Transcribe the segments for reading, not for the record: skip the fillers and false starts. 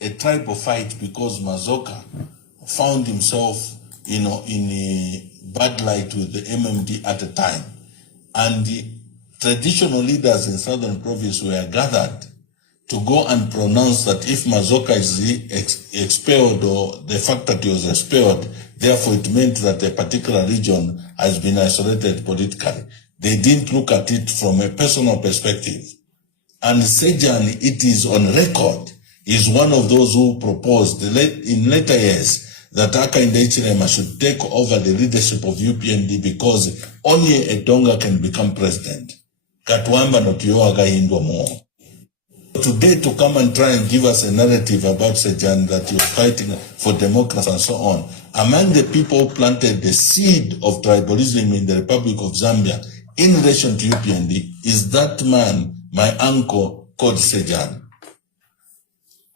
A tribal fight because Mazoka found himself, in a bad light with the MMD at the time. And the traditional leaders in Southern Province were gathered to go and pronounce that if Mazoka is expelled, or the fact that he was expelled, therefore it meant that a particular region has been isolated politically. They didn't look at it from a personal perspective. And Sejan, it is on record, is one of those who proposed in later years that Nakachinda Hichilema should take over the leadership of UPND because only a Tonga can become president. Katwamba no Kioaga Hindwa more. Today, to come and try and give us a narrative about Sejan that you're fighting for democracy and so on, among the people who planted the seed of tribalism in the Republic of Zambia in relation to UPND is that man, my uncle, called Sejan.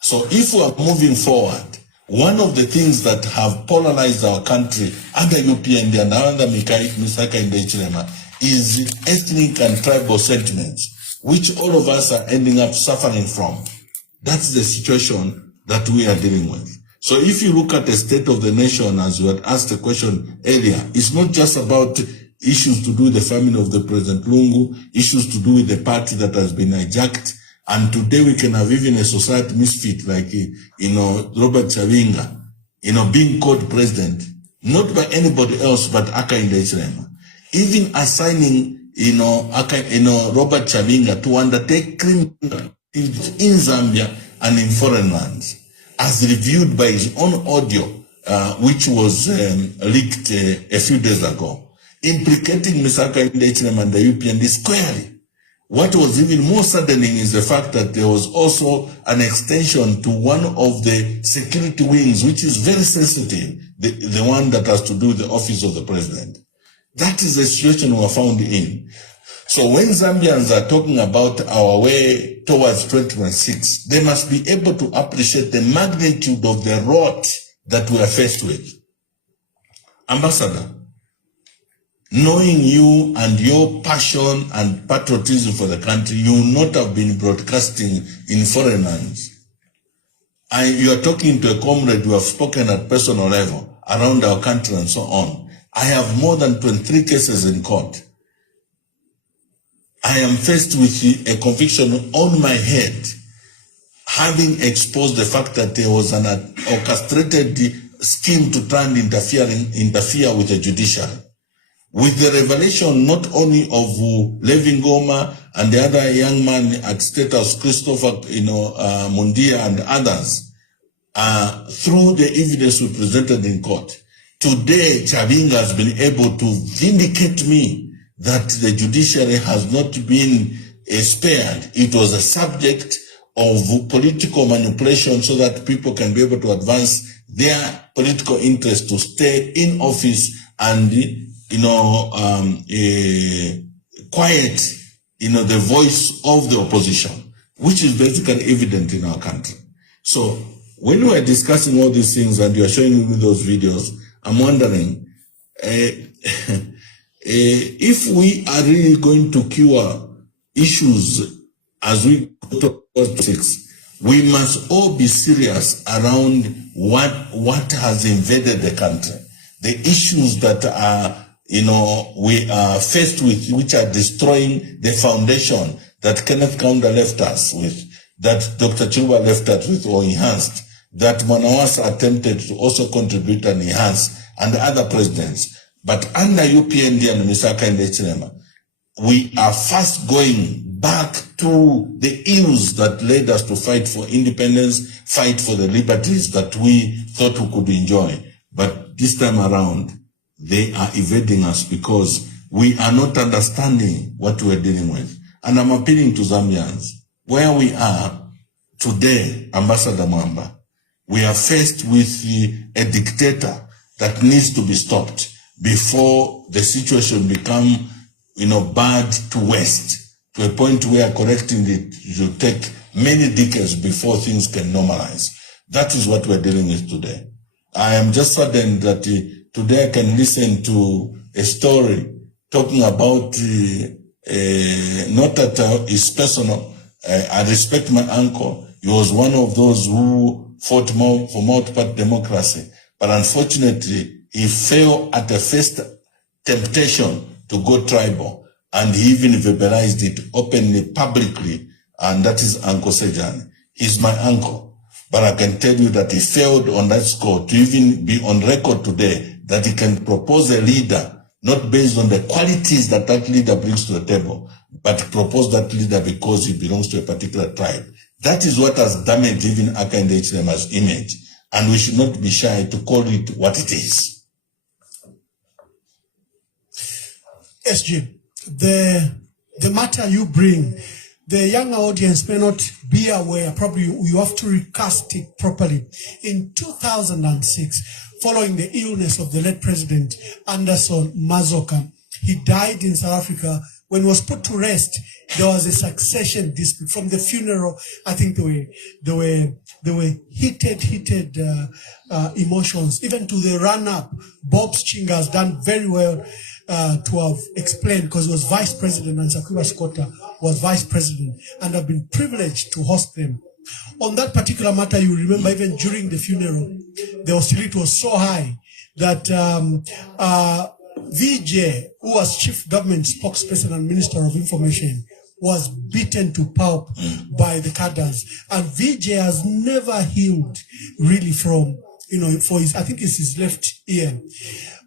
So if we are moving forward, one of the things that have polarized our country under UPND and under Nakachinda Hichilema is ethnic and tribal sentiments, which all of us are ending up suffering from. That's the situation that we are dealing with. So if you look at the state of the nation, as you had asked the question earlier, it's not just about issues to do with the family of the President Lungu, issues to do with the party that has been hijacked. And today we can have even a society misfit like, Robert Chavinga, being called president, not by anybody else but Nakachinda Hichilema. Even assigning, Robert Chavinga to undertake criminal in Zambia and in foreign lands, as reviewed by his own audio, which was leaked a few days ago, implicating Mr. Nakachinda Hichilema and the UPND squarely. What was even more saddening is the fact that there was also an extension to one of the security wings, which is very sensitive, the one that has to do with the office of the president. That is the situation we are found in. So when Zambians are talking about our way towards 2026, they must be able to appreciate the magnitude of the rot that we are faced with. Ambassador, knowing you and your passion and patriotism for the country, you will not have been broadcasting in foreign lands. And you are talking to a comrade who have spoken at personal level around our country and so on. I have more than 23 cases in court. I am faced with a conviction on my head, having exposed the fact that there was an orchestrated scheme to try and interfere with the judiciary. With the revelation not only of Levin Goma and the other young man at State House, Christopher Mundia and others, through the evidence we presented in court, today Chavinga has been able to vindicate me that the judiciary has not been spared. It was a subject of political manipulation so that people can be able to advance their political interest to stay in office and quiet, the voice of the opposition, which is basically evident in our country. So when we are discussing all these things and you are showing me those videos, I'm wondering if we are really going to cure issues as we go to 6, we must all be serious around what has invaded the country, the issues that are we are faced with, which are destroying the foundation that Kenneth Kaunda left us with, that Dr. Chiluba left us with or enhanced, that Mwanawasa attempted to also contribute and enhance, and other presidents. But under UPND and Mr. Nakachinda Hichilema, we are fast going back to the ills that led us to fight for independence, fight for the liberties that we thought we could enjoy. But this time around, they are evading us because we are not understanding what we're dealing with. And I'm appealing to Zambians. Where we are today, Ambassador Mwamba, we are faced with a dictator that needs to be stopped before the situation become, bad to worst, to a point where correcting it will take many decades before things can normalize. That is what we're dealing with today. I am just saddened that today I can listen to a story talking about, not that it's personal. I respect my uncle. He was one of those who fought for multi-party democracy. But unfortunately, he fell at the first temptation to go tribal. And he even verbalized it openly, publicly. And that is Uncle Sejani. He's my uncle. But I can tell you that he failed on that score to even be on record today that he can propose a leader, not based on the qualities that that leader brings to the table, but propose that leader because he belongs to a particular tribe. That is what has damaged even Nakachinda Hichilema's image. And we should not be shy to call it what it is. SG, the matter you bring, the younger audience may not be aware. Probably you have to recast it properly. In 2006, following the illness of the late President Anderson Mazoka, he died in South Africa. When he was put to rest, there was a succession dispute. From the funeral, I think there were heated emotions. Even to the run-up, Bob Chinga has done very well to have explained, because he was vice president and Sakwiba Scotta was vice president, and I've been privileged to host them. On that particular matter, you remember even during the funeral, the hostility was so high that VJ, who was chief government spokesperson and minister of information, was beaten to pulp by the cadres. And VJ has never healed really from, for his, I think it's his left ear.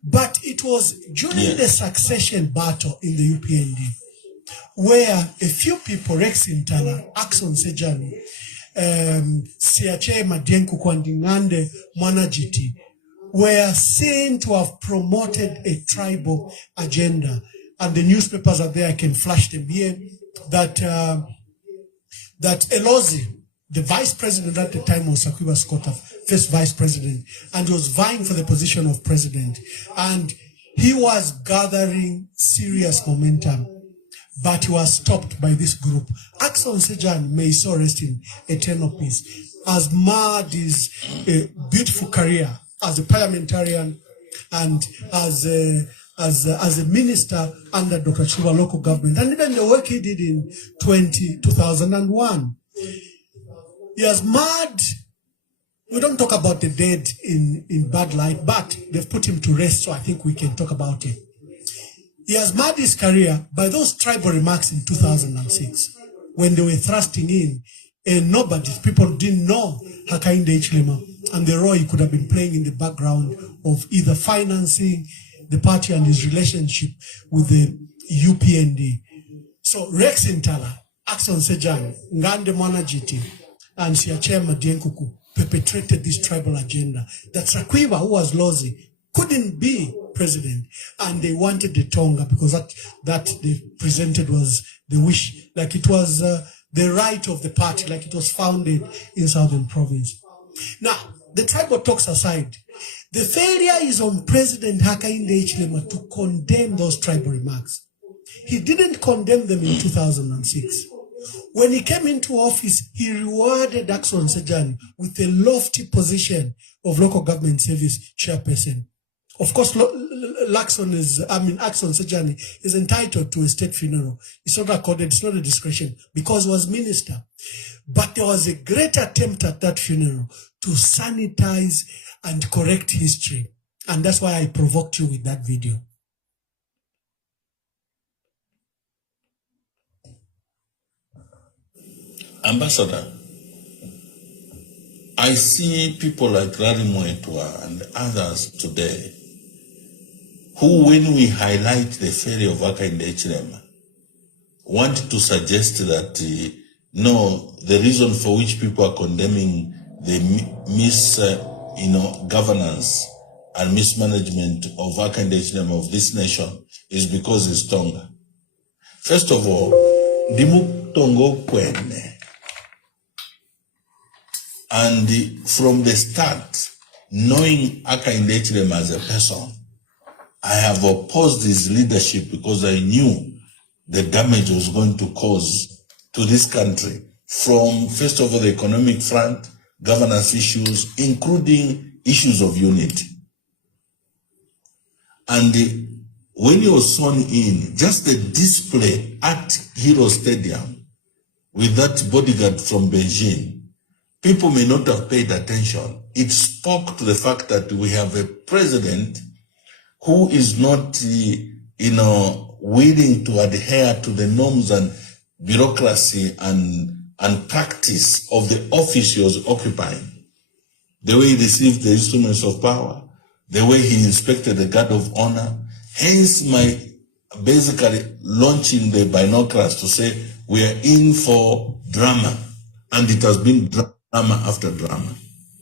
But it was during the succession battle in the UPND where a few people, Rex Intana, Axon Sejani, Siache Madienku Kwandingande, Mwanajiti, were seen to have promoted a tribal agenda. And the newspapers are there, I can flash them here, that Elozi, the vice president at the time was Sakwiba Scotta, first vice president, and was vying for the position of president. And he was gathering serious momentum, but he was stopped by this group. Axon Sejan, may so rest in eternal peace, has marred his beautiful career as a parliamentarian and as a minister under Dr. Chiba local government, and even the work he did in 2001. He has marred, we don't talk about the dead in bad light, but they've put him to rest, so I think we can talk about it. He has marred his career by those tribal remarks in 2006, when they were thrusting in, and people didn't know Nakachinda Hichilema and the role he could have been playing in the background of either financing the party and his relationship with the UPND. So Rex Intala, Axon Sejani, Ngande Mwanajiti, and Siache Madienkuku perpetrated this tribal agenda that Sakwiba, who was Lozi, couldn't be president, and they wanted the Tonga because that they presented was the wish, like it was the right of the party, like it was founded in Southern Province. Now, the tribal talks aside, the failure is on President Nakachinda Hichilema to condemn those tribal remarks. He didn't condemn them in 2006. When he came into office, he rewarded Axon Sejani with a lofty position of local government service chairperson. Of course, Axon Sejani is entitled to a state funeral. It's not accorded, it's not a discretion, because he was minister. But there was a great attempt at that funeral to sanitize and correct history. And that's why I provoked you with that video. Ambassador, I see people like Rari Moetua and others today who, when we highlight the failure of Nakachinda Hichilema, want to suggest that no, the reason for which people are condemning the governance and mismanagement of Nakachinda Hichilema of this nation is because it's Tonga. First of all, Dimu Tongo Kwene. And from the start, knowing Hakainde Hichilema as a person, I have opposed his leadership because I knew the damage it was going to cause to this country from, first of all, the economic front, governance issues, including issues of unity. And when he was sworn in, just the display at Hero Stadium with that bodyguard from Beijing, people may not have paid attention. It spoke to the fact that we have a president who is not, willing to adhere to the norms and bureaucracy and practice of the office he was occupying. The way he received the instruments of power, the way he inspected the guard of honor. Hence my basically launching the binoculars to say we are in for drama, and it has been drama after drama.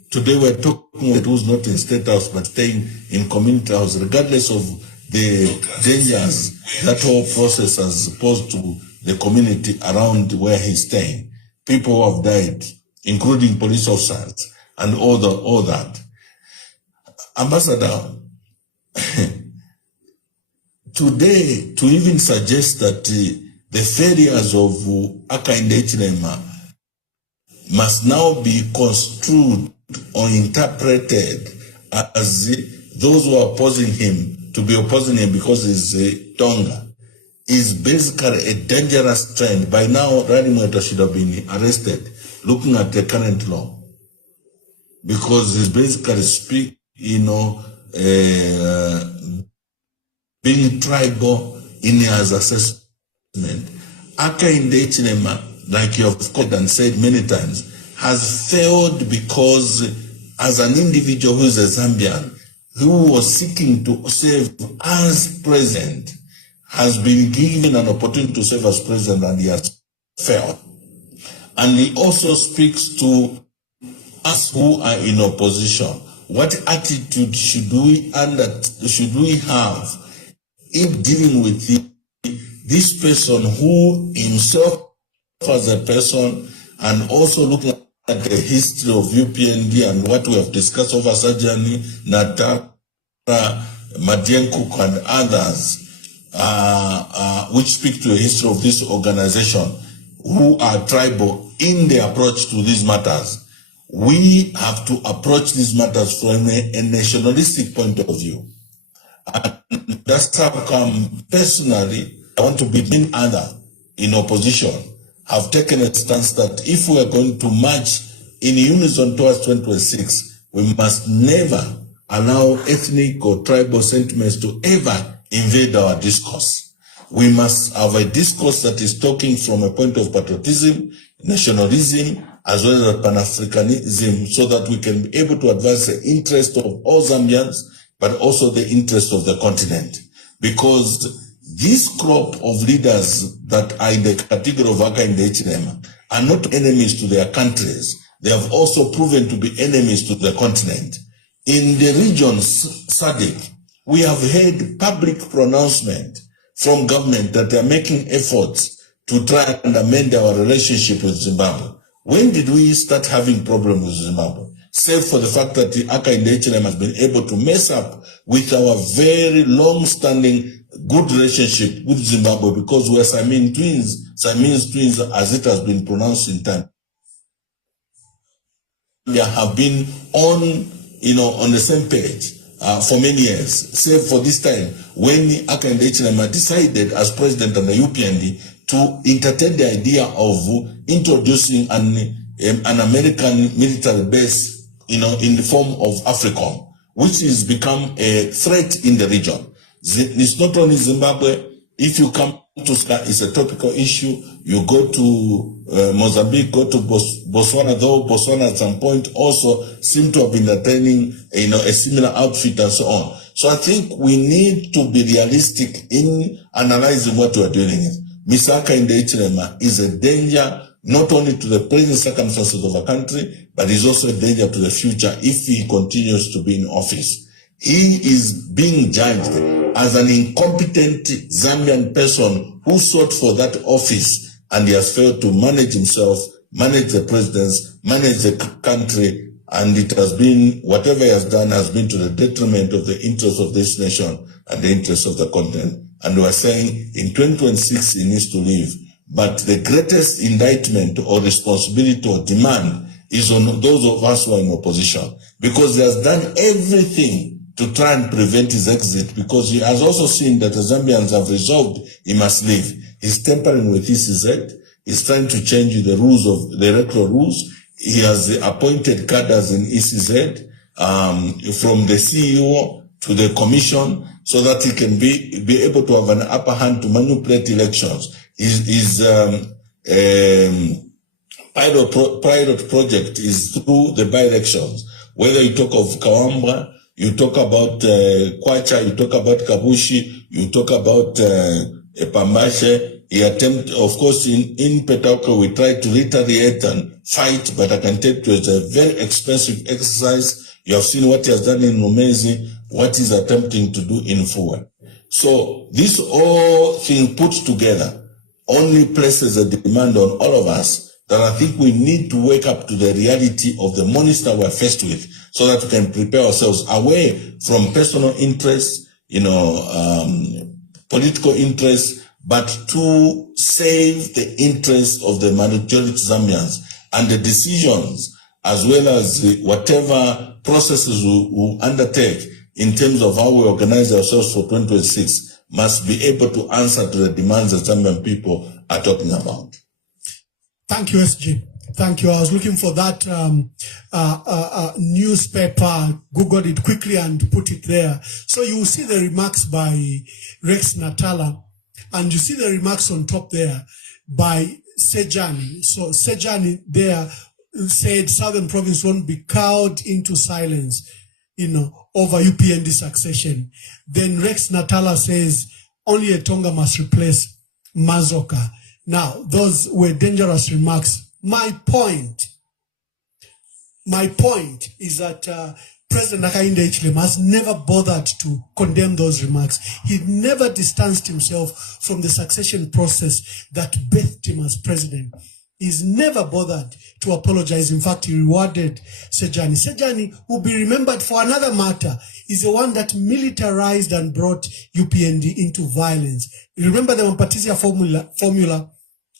Today we're talking about who's not in state house but staying in community house, regardless of the dangers that whole process has posed to the community around where he's staying. People who have died, including police officers, and all that. Ambassador, today, to even suggest that the failures of Hakainde Hichilema must now be construed or interpreted as those who are opposing him to be opposing him because he's Tonga is basically a dangerous trend. By now, Rani Mweta should have been arrested, looking at the current law, because he's basically being tribal in his assessment. Hakainde Hichilema, like you have quoted and said many times, has failed because as an individual who is a Zambian, who was seeking to serve as president, has been given an opportunity to serve as president and he has failed. And he also speaks to us who are in opposition. What attitude should we have in dealing with this person who himself as a person, and also looking at the history of UPND and what we have discussed over Sajani, Natara, Madiencook and others, which speak to the history of this organization, who are tribal in their approach to these matters. We have to approach these matters from a nationalistic point of view. And that's how come personally, I want to be in other in opposition, have taken a stance that if we are going to march in unison towards 2026, we must never allow ethnic or tribal sentiments to ever invade our discourse. We must have a discourse that is talking from a point of patriotism, nationalism, as well as Pan-Africanism, so that we can be able to advance the interest of all Zambians, but also the interest of the continent. Because this crop of leaders that are in the category of Hakainde Hichilema are not enemies to their countries. They have also proven to be enemies to the continent. In the region, SADC, we have heard public pronouncement from government that they are making efforts to try and amend our relationship with Zimbabwe. When did we start having problems with Zimbabwe? Save for the fact that the Hakainde Hichilema has been able to mess up with our very long-standing good relationship with Zimbabwe, because we are Siamese twins, as it has been pronounced in time. They have been on the same page for many years, save for this time when Hakainde Hichilema decided as president of the UPND to entertain the idea of introducing an American military base, in the form of AFRICOM, which has become a threat in the region. It's not only Zimbabwe. If you come to Ska, it's a topical issue. You go to Mozambique, go to Botswana, though Botswana at some point also seem to have been attaining a similar outfit and so on. So I think we need to be realistic in analyzing what we are dealing with. Mr. Hakainde Hichilema is a danger not only to the present circumstances of our country, but is also a danger to the future if he continues to be in office. He is being judged as an incompetent Zambian person who sought for that office, and he has failed to manage himself, manage the presidents, manage the country, And it has been, whatever he has done has been to the detriment of the interests of this nation and the interests of the continent. And we are saying in 2026 he needs to leave. But the greatest indictment or responsibility or demand is on those of us who are in opposition, because he has done everything to try and prevent his exit, because he has also seen that the Zambians have resolved he must leave. He's tampering with ECZ. He's trying to change the rules of the electoral rules. He has appointed cadres in ECZ, from the CEO to the commission, so that he can be able to have an upper hand to manipulate elections. His pilot project is through the by-elections. Whether you talk of Kawambwa, you talk about Kwacha, you talk about Kabushi, you talk about Pambashe. He attempted, of course, in Petauke, we tried to retaliate and fight, but I can tell you it's a very expensive exercise. You have seen what he has done in Rumezi, what he's attempting to do in Fuwa. So this all thing put together only places a demand on all of us that I think we need to wake up to the reality of the monster we're faced with, so that we can prepare ourselves away from personal interests, political interests, but to save the interests of the majority Zambians, and the decisions, as well as whatever processes we undertake in terms of how we organize ourselves for 2026 must be able to answer to the demands that Zambian people are talking about. Thank you, SG. Thank you. I was looking for that newspaper, Googled it quickly and put it there. So you will see the remarks by Rex Natala, and you see the remarks on top there by Sejani. So Sejani there said Southern Province won't be cowed into silence, over UPND succession. Then Rex Natala says only a Tonga must replace Mazoka. Now, those were dangerous remarks. My point is that President Nakachinda has never bothered to condemn those remarks. He never distanced himself from the succession process that birthed him as president. He's never bothered to apologize. In fact, he rewarded Sejani. Sejani, will be remembered for another matter, is the one that militarized and brought UPND into violence. You remember the Mampatisia formula?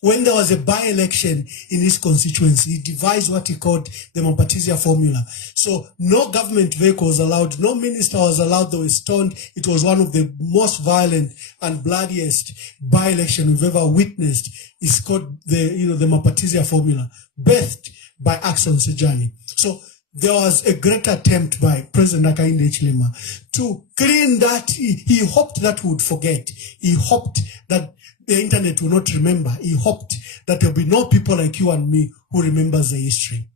When there was a by-election in his constituency, he devised what he called the Mampatisia formula. So no government vehicle was allowed, no minister was allowed, they were stoned. It was one of the most violent and bloodiest by-election we've ever witnessed. It's called the Mampatisia formula, birthed by Axon Sejani. So there was a great attempt by President Nakachinda to clean that. He hoped that we would forget. He hoped that the internet will not remember. He hoped that there will be no people like you and me who remembers the history.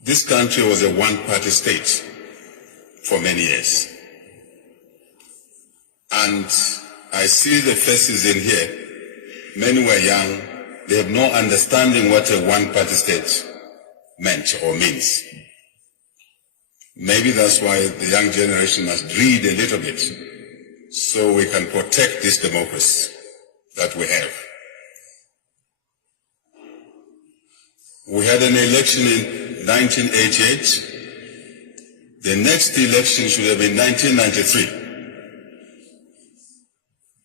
This country was a one-party state for many years. And I see the faces in here. Many were young. They have no understanding what a one-party state meant or means. Maybe that's why the young generation must read a little bit so we can protect this democracy that we have. We had an election in 1988. The next election should have been 1993.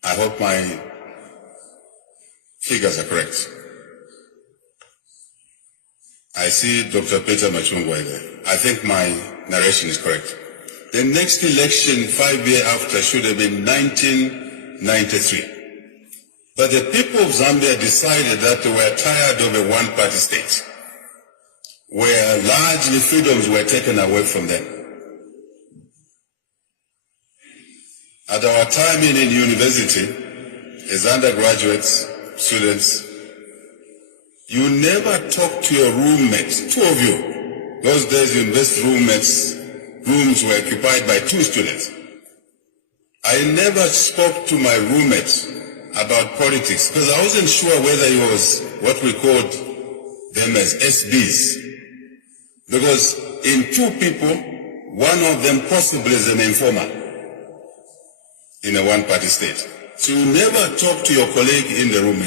I hope my figures are correct. I see Dr. Peter Machungwa there. I think my narration is correct. The next election 5 years after should have been 1993. But the people of Zambia decided that they were tired of a one-party state, where largely freedoms were taken away from them. At our time in university, as undergraduates, students, you never talk to your roommates, two of you. Those days, university roommates, rooms were occupied by 2 students. I never spoke to my roommate about politics because I wasn't sure whether he was what we called them as SBs. Because in 2 people, one of them possibly is an informer in a one-party state. So you never talk to your colleague in the room.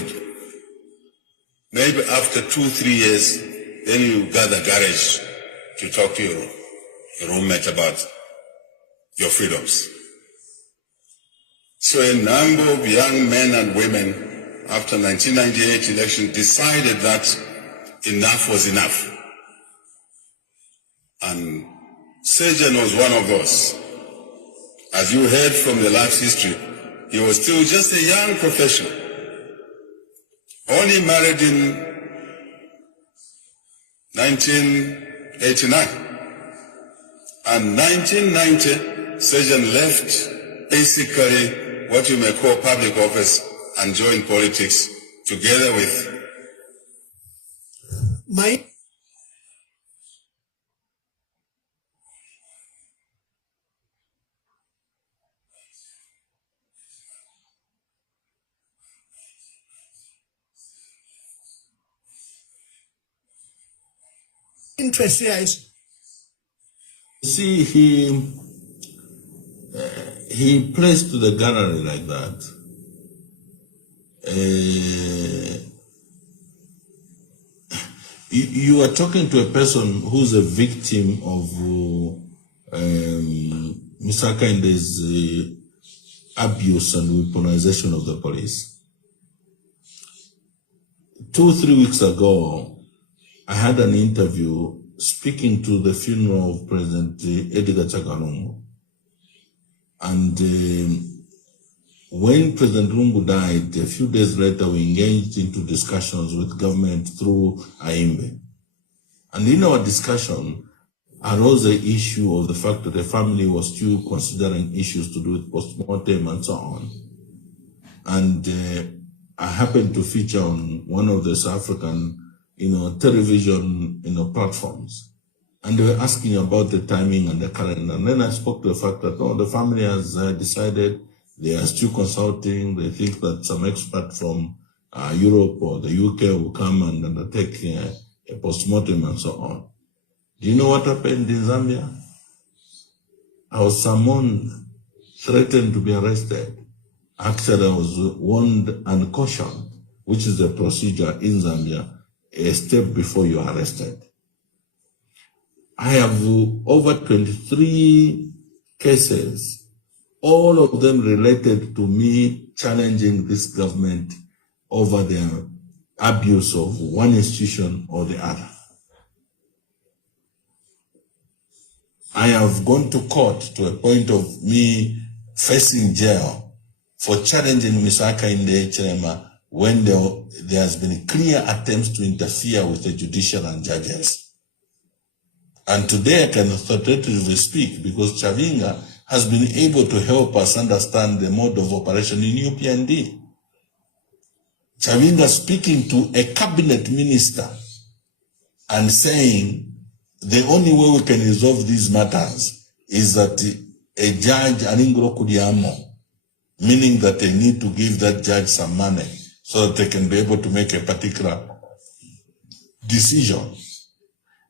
Maybe after 2-3 years, then you gather courage to talk to your roommate about your freedoms. So a number of young men and women after 1998 election decided that enough was enough. And Sejan was one of those. As you heard from the life's history, he was still just a young professional, only married in 1989. And 1990, Sejan left basically what you may call public office and joined politics together with my interest here is, see, he plays to the gallery like that. You are talking to a person who's a victim of Mr. Akainde's abuse and weaponization of the police. 2-3 weeks ago, I had an interview speaking to the funeral of President Edgar Chagwa. And when President Lungu died, a few days later, we engaged into discussions with government through AIMBE. And in our discussion arose the issue of the fact that the family was still considering issues to do with postmortem and so on. And I happened to feature on one of the South African television platforms. And they were asking about the timing and the calendar. And then I spoke to the fact that, the family has decided they are still consulting. They think that some expert from Europe or the UK will come and undertake a postmortem and so on. Do you know what happened in Zambia? I was summoned, threatened to be arrested. Actually, I was warned and cautioned, which is the procedure in Zambia, a step before you are arrested. I have over 23 cases, all of them related to me challenging this government over their abuse of one institution or the other. I have gone to court to a point of me facing jail for challenging Mr. Akainde Chirema when there has been clear attempts to interfere with the judicial and judges. And today I can authoritatively speak because Chavinga has been able to help us understand the mode of operation in UPND. Chavinga speaking to a cabinet minister and saying the only way we can resolve these matters is that a judge, Aningro Kudiamo, meaning that they need to give that judge some money so that they can be able to make a particular decision.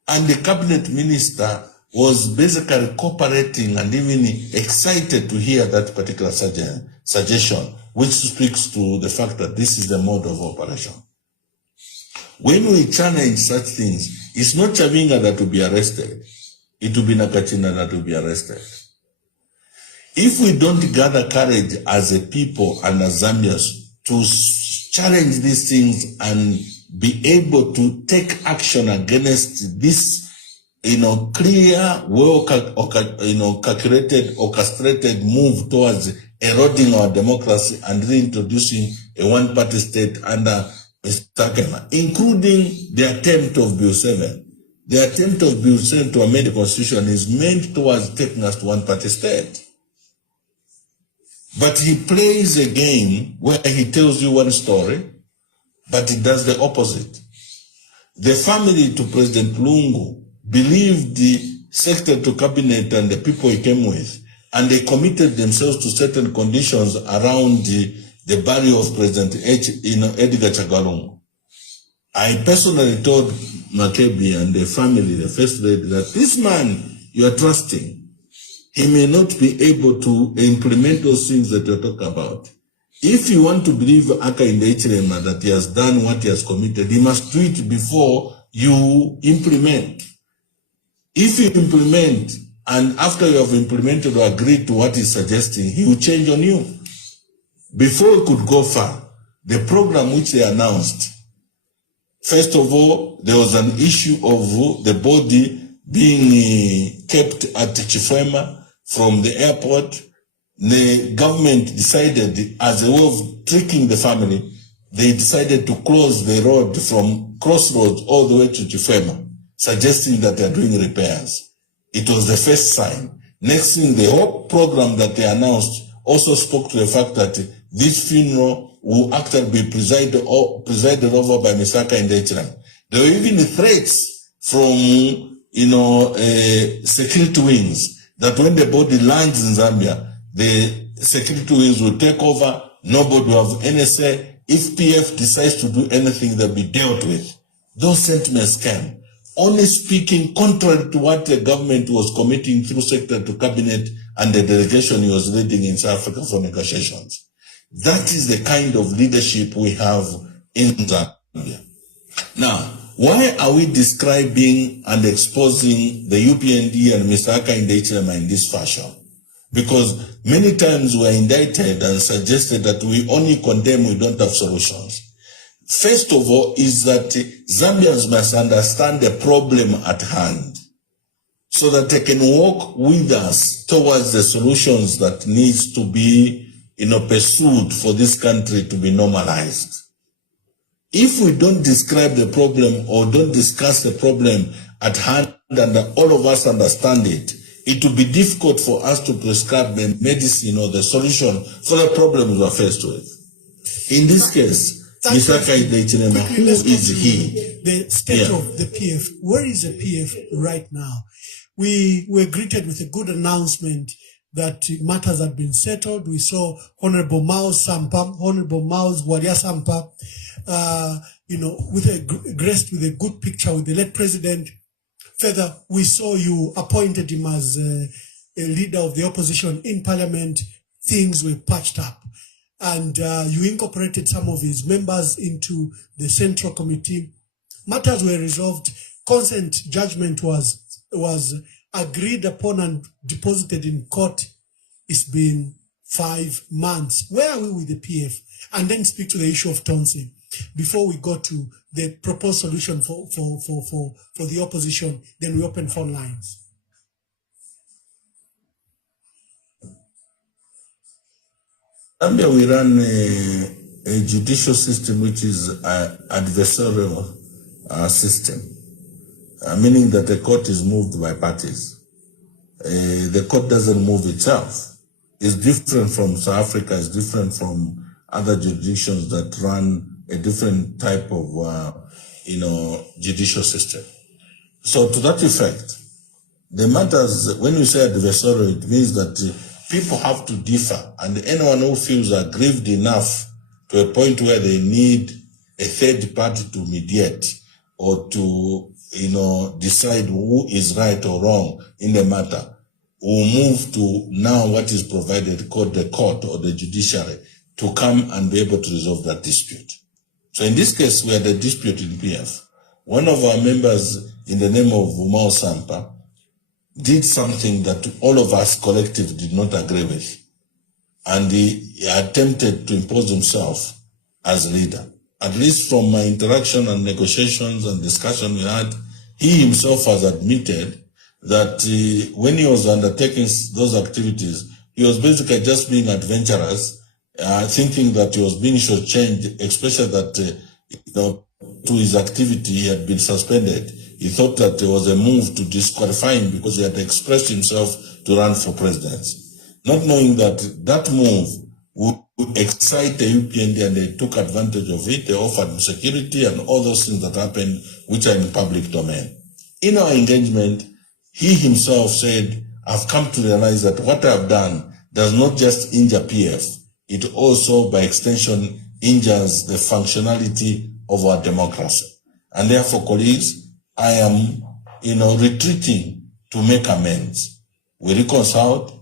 And the cabinet minister was basically cooperating and even excited to hear that particular suggestion, which speaks to the fact that this is the mode of operation. When we challenge such things, it's not Chavinga that will be arrested. It will be Nakachinda that will be arrested. If we don't gather courage as a people and as Zambians to challenge these things and be able to take action against this, clear, calculated, orchestrated move towards eroding our democracy and reintroducing a one-party state under Mr. Kema, including the attempt of Bill 7. The attempt of Bill 7 to amend the Constitution is meant towards taking us to one-party state. But he plays a game where he tells you one story, but he does the opposite. The family to President Lungu believed the secretary to cabinet and the people he came with, and they committed themselves to certain conditions around the burial of President Edgar Chagwa. I personally told Makebi and the family, the first lady, that this man you are trusting, he may not be able to implement those things that you're talking about. If you want to believe Akainde Chirema that he has done what he has committed, he must do it before you implement. If you implement, and after you have implemented or agreed to what he's suggesting, he will change on you. Before it could go far, the program which they announced, first of all, there was an issue of the body being kept at Chifwema from the airport. The government decided, as a way of tricking the family, they decided to close the road from Crossroads all the way to Chifwema, suggesting that they are doing repairs. It was the first sign. Next thing, the whole program that they announced also spoke to the fact that this funeral will actually be presided over by Misaka and Echran. There were even threats from, security wings that when the body lands in Zambia, the security wings will take over, nobody will have any say. If PF decides to do anything, they'll be dealt with. Those sentiments came. Only speaking contrary to what the government was committing through secretary to cabinet and the delegation he was leading in South Africa for negotiations. That is the kind of leadership we have in Zambia. Now, why are we describing and exposing the UPND and Mr. Hakainde Hichilema in this fashion? Because many times we are indicted and suggested that we only condemn, we don't have solutions. First of all is that Zambians must understand the problem at hand so that they can walk with us towards the solutions that needs to be pursued for this country to be normalized. If we don't describe the problem or don't discuss the problem at hand and all of us understand it, it will be difficult for us to prescribe the medicine or the solution for the problems we are faced with. In this case, Mr. Hakainde Hichilema, who is he? The state of the PF. Where is the PF right now? We were greeted with a good announcement that matters had been settled. We saw Honorable Mao's Waria Sampa, graced with a good picture with the late president. Further, we saw you appointed him as a leader of the opposition in parliament. Things were patched up. And you incorporated some of his members into the central committee. Matters were resolved. Consent judgment was agreed upon and deposited in court. It's been 5 months. Where are we with the PF? And then speak to the issue of Tonsin before we go to the proposed solution for the opposition. Then we open phone lines. Zambia, we run a judicial system which is an adversarial system, meaning that the court is moved by parties. The court doesn't move itself. It's different from South Africa, it's different from other jurisdictions that run a different type of, judicial system. So to that effect, the matters, when you say adversarial, it means that people have to differ, and anyone who feels aggrieved enough to a point where they need a third party to mediate or to, decide who is right or wrong in the matter, will move to now what is provided called the court or the judiciary to come and be able to resolve that dispute. So in this case, we had a dispute in PF. One of our members, in the name of Mao Sampa, did something that all of us collectively did not agree with. And he attempted to impose himself as leader. At least from my interaction and negotiations and discussion we had, he himself has admitted that when he was undertaking those activities, he was basically just being adventurous, thinking that he was being shortchanged, especially that, to his activity he had been suspended. He thought that there was a move to disqualify him because he had expressed himself to run for presidency. Not knowing that that move would excite the UPND, and they took advantage of it. They offered him security and all those things that happened, which are in public domain. In our engagement, he himself said, I've come to realize that what I've done does not just injure PF, it also, by extension, injures the functionality of our democracy. And therefore, colleagues, I am, retreating to make amends. We reconciled,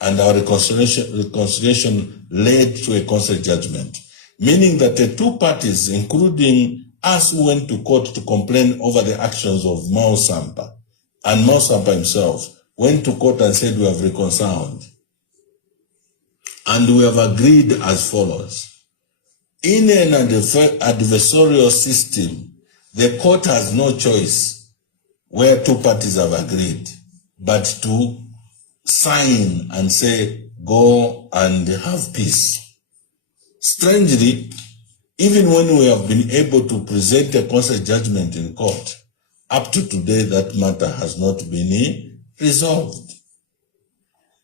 and our reconciliation led to a consent judgment, meaning that the two parties, including us who went to court to complain over the actions of Mao Sampa, and Mausampa himself went to court and said, we have reconciled. And we have agreed as follows. In an adversarial system, the court has no choice where two parties have agreed, but to sign and say, go and have peace. Strangely, even when we have been able to present a consent judgment in court, up to today, that matter has not been resolved.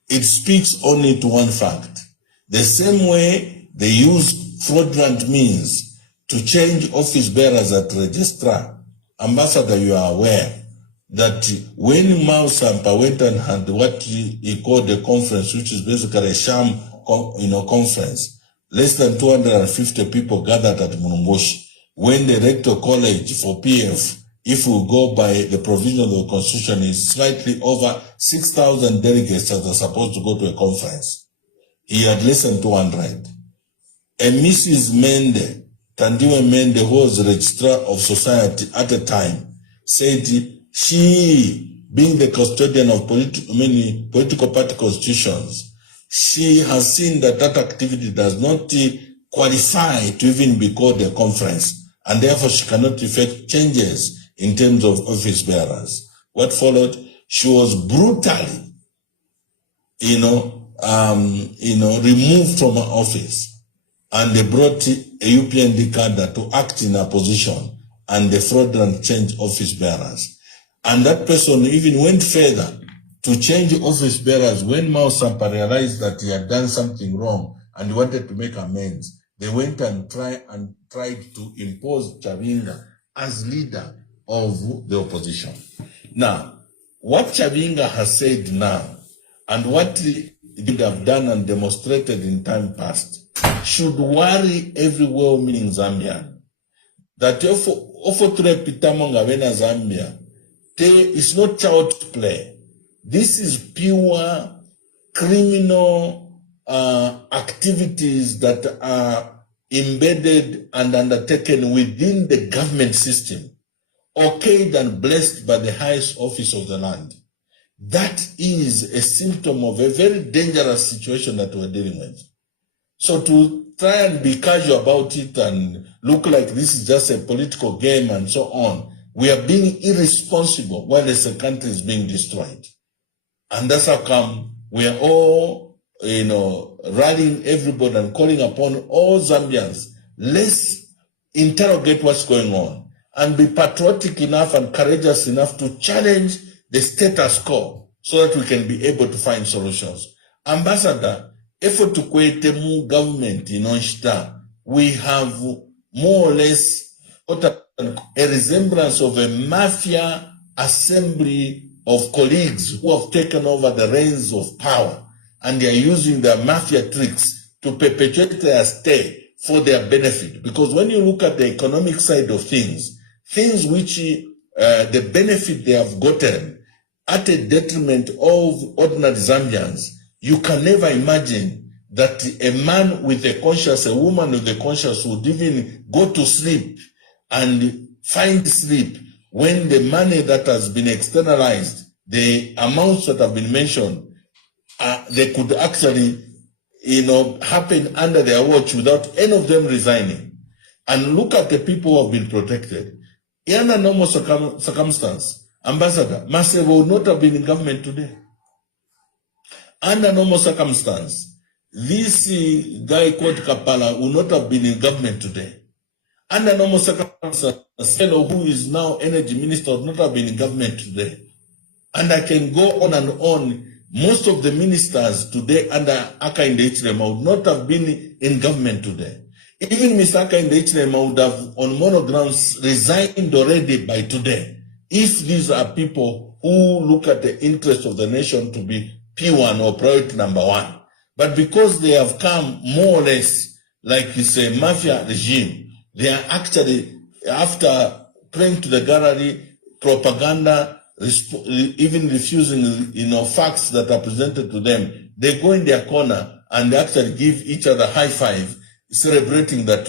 It speaks only to one fact. The same way they use fraudulent means to change office bearers at registrar. Ambassador, you are aware that when Mausampa went and had what he called a conference, which is basically a sham conference, less than 250 people gathered at Mulungoshi, when the Electoral College for PF, if we go by the provision of the Constitution, is slightly over 6,000 delegates that are supposed to go to a conference. He had less than 200. And Mrs. Mende, Tandiwe Mende, who was the registrar of society at the time, said she, being the custodian of political party constitutions, she has seen that that activity does not qualify to even be called a conference, and therefore she cannot effect changes in terms of office bearers. What followed? She was brutally, removed from her office, and they brought a UPND cadre to act in her position, and the fraudulent change office bearers. And that person even went further to change office bearers. When Mausampa realized that he had done something wrong and wanted to make amends, they went and tried to impose Chavinga as leader of the opposition. Now, what Chavinga has said now, and what he did have done and demonstrated in time past, should worry every well-meaning Zambian. That if Pitamo Vena Zambia, it's not child play. This is pure criminal activities that are embedded and undertaken within the government system, okayed and blessed by the highest office of the land. That is a symptom of a very dangerous situation that we're dealing with. So to try and be casual about it and look like this is just a political game and so on, we are being irresponsible while the country is being destroyed. And that's how come we are all, rallying everybody and calling upon all Zambians, let's interrogate what's going on and be patriotic enough and courageous enough to challenge the status quo so that we can be able to find solutions. Ambassador, effort to create a government in Onshita, we have more or less a resemblance of a mafia assembly of colleagues who have taken over the reins of power, and they are using their mafia tricks to perpetuate their stay for their benefit. Because when you look at the economic side of things which the benefit they have gotten at a detriment of ordinary Zambians, you can never imagine that a man with a conscience, a woman with a conscience would even go to sleep and find sleep when the money that has been externalized, the amounts that have been mentioned, they could actually, happen under their watch without any of them resigning. And look at the people who have been protected. In a normal circumstance, Ambassador, Masebo would not have been in government today. Under normal circumstance, this guy called Kapala would not have been in government today. Under normal circumstances, fellow who is now energy minister would not have been in government today. And I can go on and on. Most of the ministers today under Hakainde Hichilema would not have been in government today. Even Mr. Hakainde Hichilema would have, on mono grounds, resigned already by today. If these are people who look at the interest of the nation to be P1 or priority number one. But because they have come more or less like it's a mafia regime, they are actually, after praying to the gallery, propaganda, even refusing, facts that are presented to them, they go in their corner and they actually give each other high five, celebrating that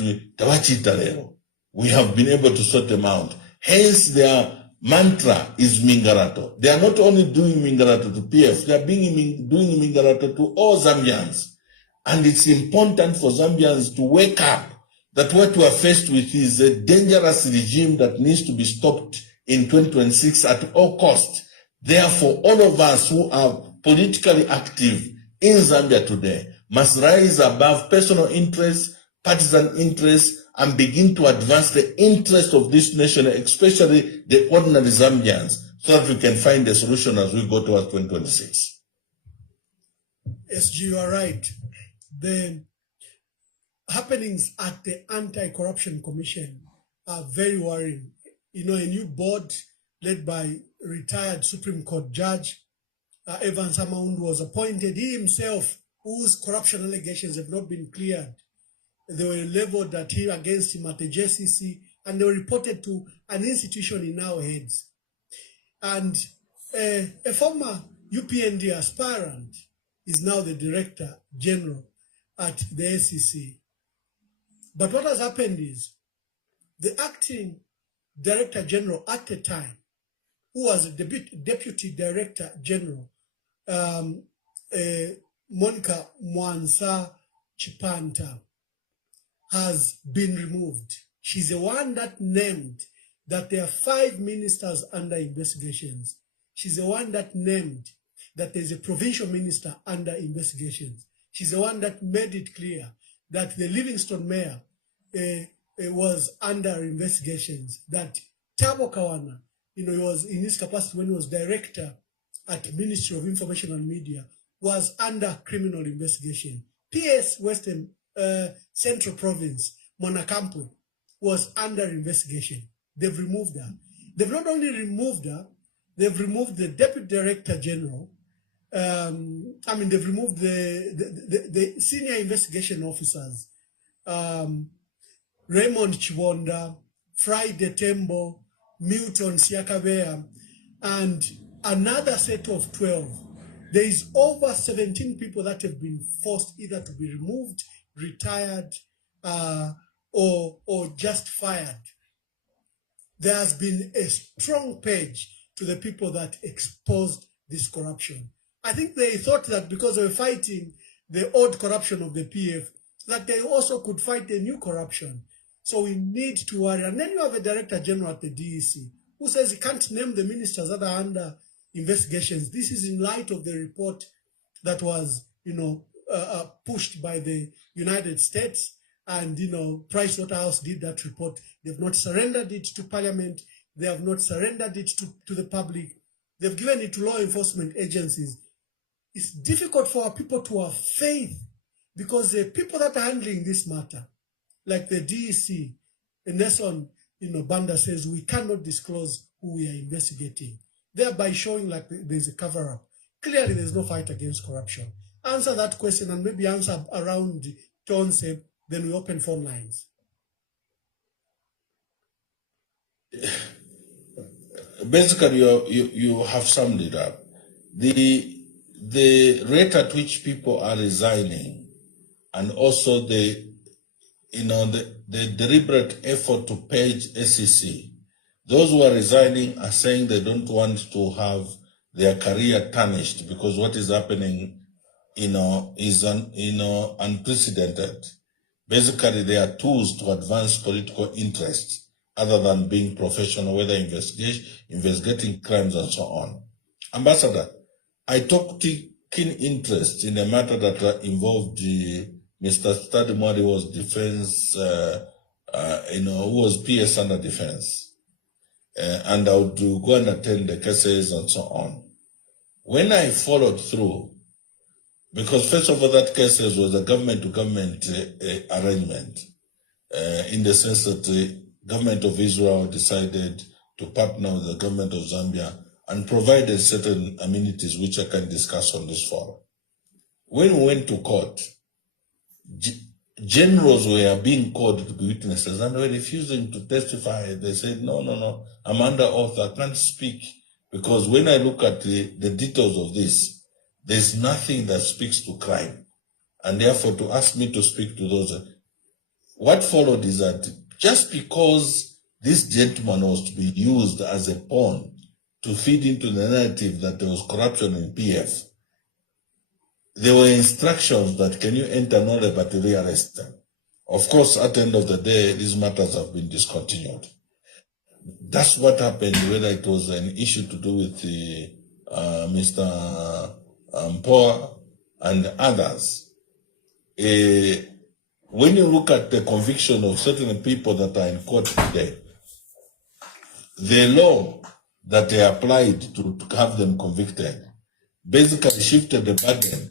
we have been able to sort them out. Hence, their mantra is Mingarato. They are not only doing Mingarato to PF, they are doing Mingarato to all Zambians. And it's important for Zambians to wake up that what we are faced with is a dangerous regime that needs to be stopped in 2026 at all costs. Therefore, all of us who are politically active in Zambia today must rise above personal interests, partisan interests, and begin to advance the interest of this nation, especially the ordinary Zambians, so that we can find a solution as we go towards 2026. SG, you are right. The happenings at the Anti-Corruption Commission are very worrying. You know, a new board led by retired Supreme Court Judge Evans Amaundu was appointed. He himself, whose corruption allegations have not been cleared, they were leveled against him at the JCC, and they were reported to an institution he now heads. And a former UPND aspirant is now the Director General at the SEC. But what has happened is the acting Director General at the time, who was the Deputy Director General, Monica Mwansa Chipanta, has been removed. She's the one that named that there are 5 ministers under investigations. She's the one that named that there's a provincial minister under investigations. She's the one that made it clear that the Livingstone mayor was under investigations, that Tabo Kawana, you know, he was in his capacity when he was director at the Ministry of Information and Media, was under criminal investigation. PS Western Central Province, Monakampu, was under investigation. They've removed her. They've not only removed her, they've removed the Deputy Director General. They've removed the senior investigation officers, Raymond Chibonda, Friday Tembo, Milton Siakavea, and another set of 12. There is over 17 people that have been forced either to be removed, retired, or just fired. There has been a strong page to the people that exposed this corruption. I think they thought that because they were fighting the old corruption of the PF, that they also could fight the new corruption. So we need to worry. And then you have a Director General at the DEC who says he can't name the ministers that are under investigations. This is in light of the report that was, pushed by the United States. And, Pricewaterhouse did that report. They've not surrendered it to Parliament. They have not surrendered it to the public. They've given it to law enforcement agencies. It's difficult for our people to have faith because the people that are handling this matter, like the DEC, Nelson, Banda says, we cannot disclose who we are investigating, thereby showing like there's a cover-up. Clearly, there's no fight against corruption. Answer that question and maybe answer around Tonse, then we open phone lines. Basically, you have summed it up. The rate at which people are resigning, and also the deliberate effort to purge SEC. Those who are resigning are saying they don't want to have their career tarnished because what is happening, is unprecedented. Basically, they are tools to advance political interests other than being professional, whether investigating crimes and so on. Ambassador, I took keen interest in a matter that involved Mr. Stadimori, who was defense, who was PS under defense. And I would go and attend the cases and so on. When I followed through, because first of all, that cases was a government-to-government arrangement, in the sense that the government of Israel decided to partner with the government of Zambia and provided certain amenities which I can discuss on this forum. When we went to court, generals were being called to be witnesses and were refusing to testify. They said, no, I'm under oath, I can't speak, because when I look at the details of this, there's nothing that speaks to crime. And therefore, to ask me to speak to those, what followed is that just because this gentleman was to be used as a pawn to feed into the narrative that there was corruption in PF. There were instructions that can you enter Nole but rearrest them. Of course, at the end of the day, these matters have been discontinued. That's what happened, whether it was an issue to do with the, Mr. Mpoa and others. When you look at the conviction of certain people that are in court today, the law that they applied to have them convicted basically shifted the burden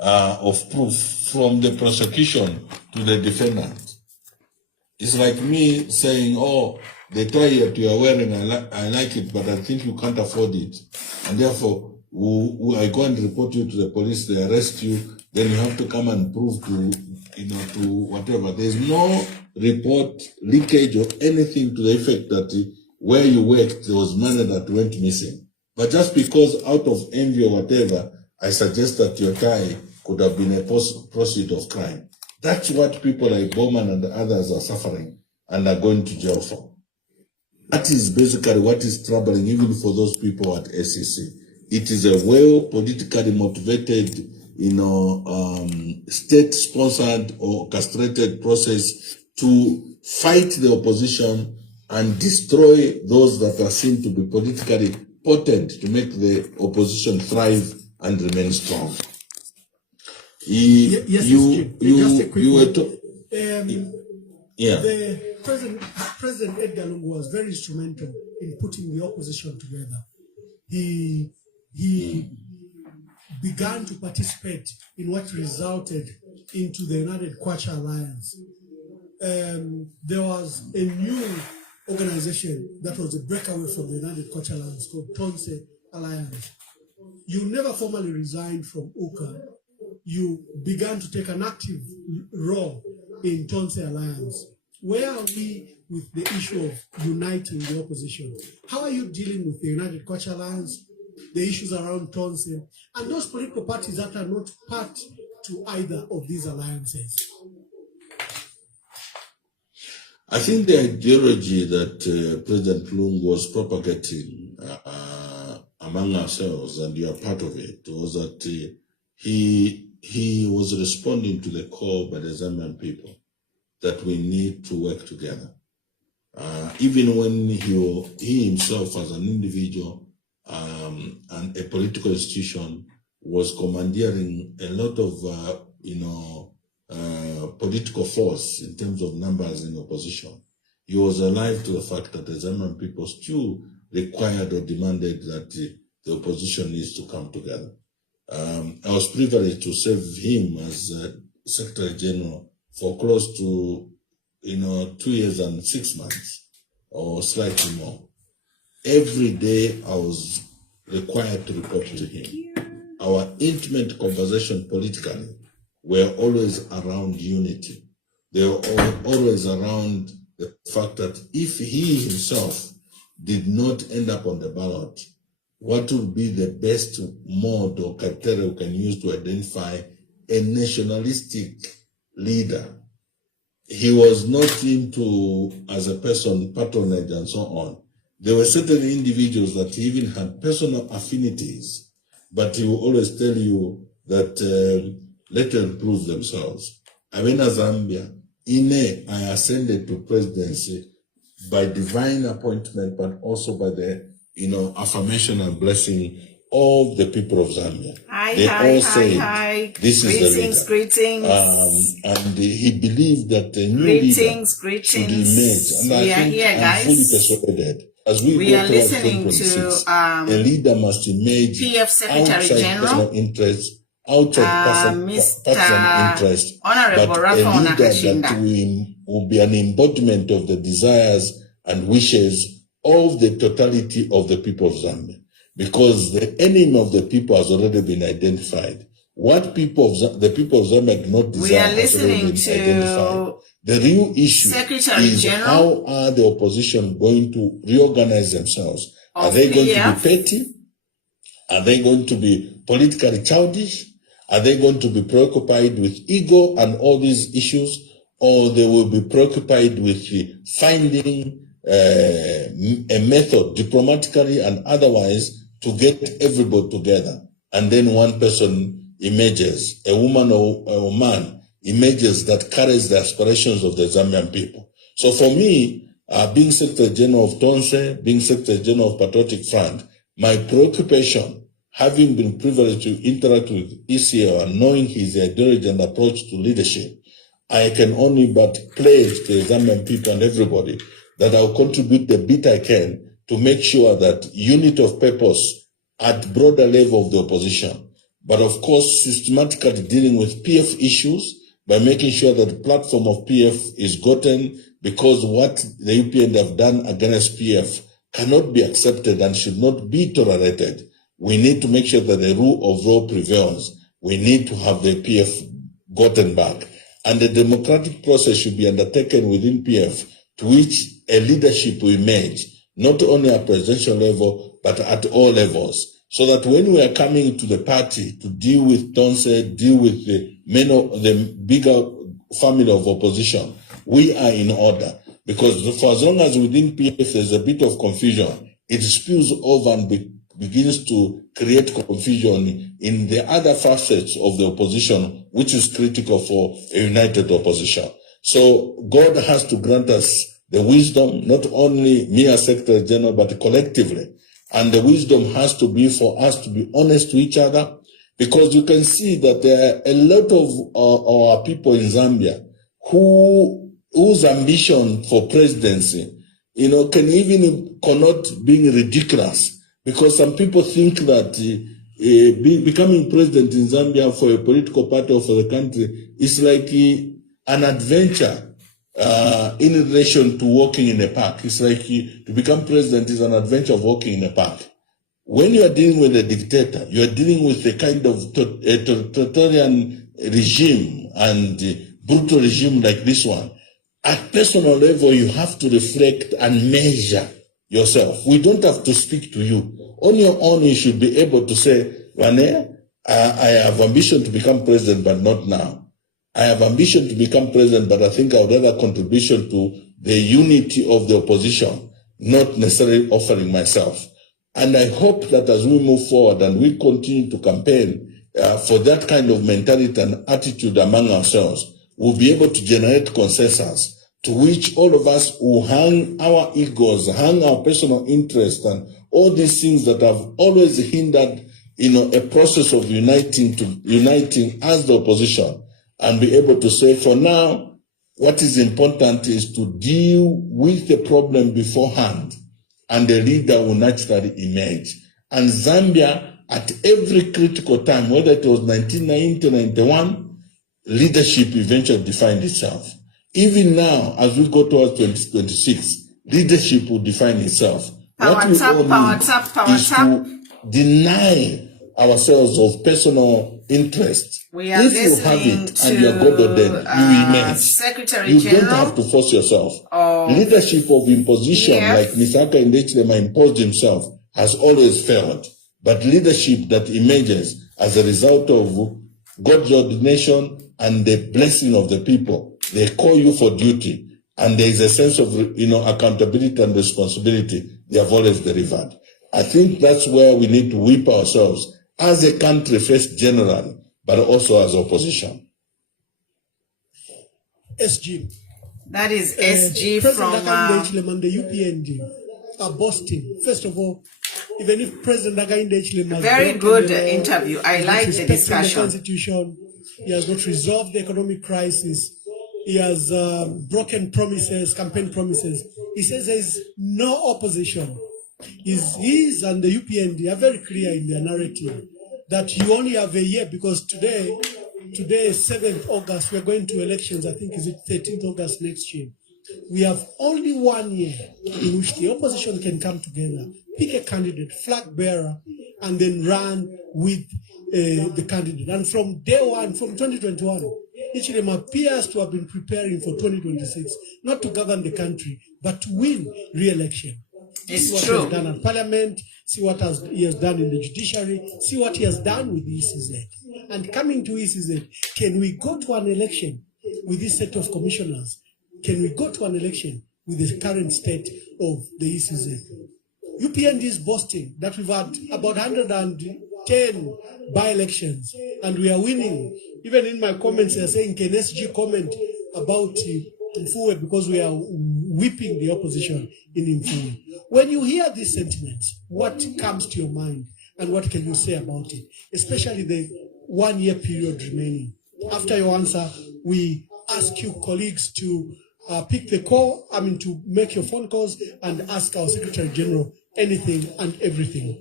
of proof from the prosecution to the defendant. It's like me saying, oh, the tie that you are wearing, I like it, but I think you can't afford it. And therefore, I go and report you to the police, they arrest you, then you have to come and prove to, to whatever. There's no report, leakage, or anything to the effect that where you worked, there was money that went missing. But just because out of envy or whatever, I suggest that your tie could have been a proceed of crime. That's what people like Bowman and others are suffering and are going to jail for. That is basically what is troubling even for those people at SEC. It is a well politically motivated, state-sponsored or orchestrated process to fight the opposition and destroy those that are seen to be politically potent to make the opposition thrive and remain strong. Yes, just a quick one. The President Edgar Lungu was very instrumental in putting the opposition together. He began to participate in what resulted into the United Kwacha Alliance. There was a new organization that was a breakaway from the United Kwacha Alliance called Tonse Alliance. You never formally resigned from UKA. You began to take an active role in Tonse Alliance. Where are we with the issue of uniting the opposition? How are you dealing with the United Kwacha Alliance, the issues around Tonse, and those political parties that are not part to either of these alliances? I think the ideology that President Lungu was propagating among ourselves, and you are part of it, was that he was responding to the call by the Zambian people that we need to work together. Even when he himself as an individual and a political institution was commandeering a lot of, political force in terms of numbers in opposition, he was alive to the fact that the Zambian people still required or demanded that the opposition needs to come together. I was privileged to serve him as Secretary General for close to 2 years and 6 months or slightly more. Every day I was required to report to him. Our intimate conversation politically were always around unity. They were always around the fact that if he himself did not end up on the ballot, what would be the best mode or criteria we can use to identify a nationalistic leader? He was not into, as a person, patronage and so on. There were certain individuals that even had personal affinities, but he will always tell you that let them prove themselves. I went to Zambia. I ascended to presidency by divine appointment, but also by the affirmation and blessing of the people of Zambia. They all said, this is the leader. Greetings. And he believed that the new leader should emerge. And I think I'm fully persuaded. As we go towards 2026, a leader must emerge outside personal interests, outside personal interest, but a leader that will be an embodiment of the desires and wishes of the totality of the people of Zambia. Because the enemy of the people has already been identified. What the people of Zambia do not desire has already been identified. The real issue is how are the opposition going to reorganize themselves? Are they going to be petty? Are they going to be politically childish? Are they going to be preoccupied with ego and all these issues? Or they will be preoccupied with finding a method, diplomatically and otherwise, to get everybody together. And then one person emerges, a woman or a man emerges that carries the aspirations of the Zambian people. So for me, being Secretary General of Tonse, being Secretary General of Patriotic Front, my preoccupation, having been privileged to interact with ECL and knowing his ideology and approach to leadership, I can only but pledge the Zambian people and everybody that I'll contribute the bit I can to make sure that unit of purpose at broader level of the opposition, but of course systematically dealing with PF issues by making sure that the platform of PF is gotten, because what the UPN have done against PF cannot be accepted and should not be tolerated. We need to make sure that the rule of law prevails. We need to have the PF gotten back. And the democratic process should be undertaken within PF, to which a leadership will emerge, not only at presidential level, but at all levels. So that when we are coming to the party to deal with Tonse, deal with the bigger family of opposition, we are in order. Because for as long as within PF there's a bit of confusion, it spills over and begins to create confusion in the other facets of the opposition, which is critical for a united opposition. So God has to grant us the wisdom, not only me as Secretary General, but collectively. And the wisdom has to be for us to be honest to each other, because you can see that there are a lot of our people in Zambia whose ambition for presidency, can even connote being ridiculous, because some people think that becoming president in Zambia for a political party or for the country is like an adventure in relation to walking in a park. It's like to become president is an adventure of walking in a park. When you are dealing with a dictator, you are dealing with a kind of totalitarian regime and brutal regime like this one. At personal level, you have to reflect and measure yourself. We don't have to speak to you. On your own, you should be able to say, Wane, I have ambition to become president, but not now. I have ambition to become president, but I think I would have a contribution to the unity of the opposition, not necessarily offering myself. And I hope that as we move forward and we continue to campaign for that kind of mentality and attitude among ourselves, we'll be able to generate consensus to which all of us will hang our egos, hang our personal interest, and all these things that have always hindered, a process of uniting as the opposition, and be able to say, for now, what is important is to deal with the problem beforehand, and the leader will naturally emerge. And Zambia, at every critical time, whether it was 1990, 91, leadership eventually defined itself. Even now, as we go towards 2026, leadership will define itself. What we all need is to deny ourselves of personal interest. We are if you have it and you are God ordained, you emerge. Secretary you General don't have to force yourself. Leadership of imposition, like Misaka Ndechilema imposed himself, has always failed. But leadership that emerges as a result of God's ordination and the blessing of the people, they call you for duty, and there is a sense of accountability and responsibility. They have always delivered. I think that's where we need to whip ourselves as a country first generally, but also as opposition. SG. That is SG President from and the UPNG are boasting. First of all, even if President Nakachinda very good interview. I like the discussion. The Constitution, he has not resolved the economic crisis. He has broken promises, campaign promises. He says there is no opposition. His and the UPND are very clear in their narrative that you only have a year, because today is 7th August, we're going to elections. I think is it 13th August next year. We have only 1 year in which the opposition can come together, pick a candidate, flag bearer, and then run with the candidate. And from day one, from 2021, each of them appears to have been preparing for 2026, not to govern the country, but to win re-election. It's see what true. he has done at Parliament, see what he has done in the judiciary, see what he has done with the ECZ. And coming to ECZ, can we go to an election with this set of commissioners? Can we go to an election with the current state of the ECZ. UPND is boasting that we've had about 110 by-elections and we are winning. Even in my comments, they're saying, can SG comment about Mfue because we are whipping the opposition in Mfue. When you hear these sentiments, what comes to your mind and what can you say about it? Especially the 1 year period remaining. After your answer, we ask you colleagues to pick the call, to make your phone calls and ask our Secretary General anything and everything.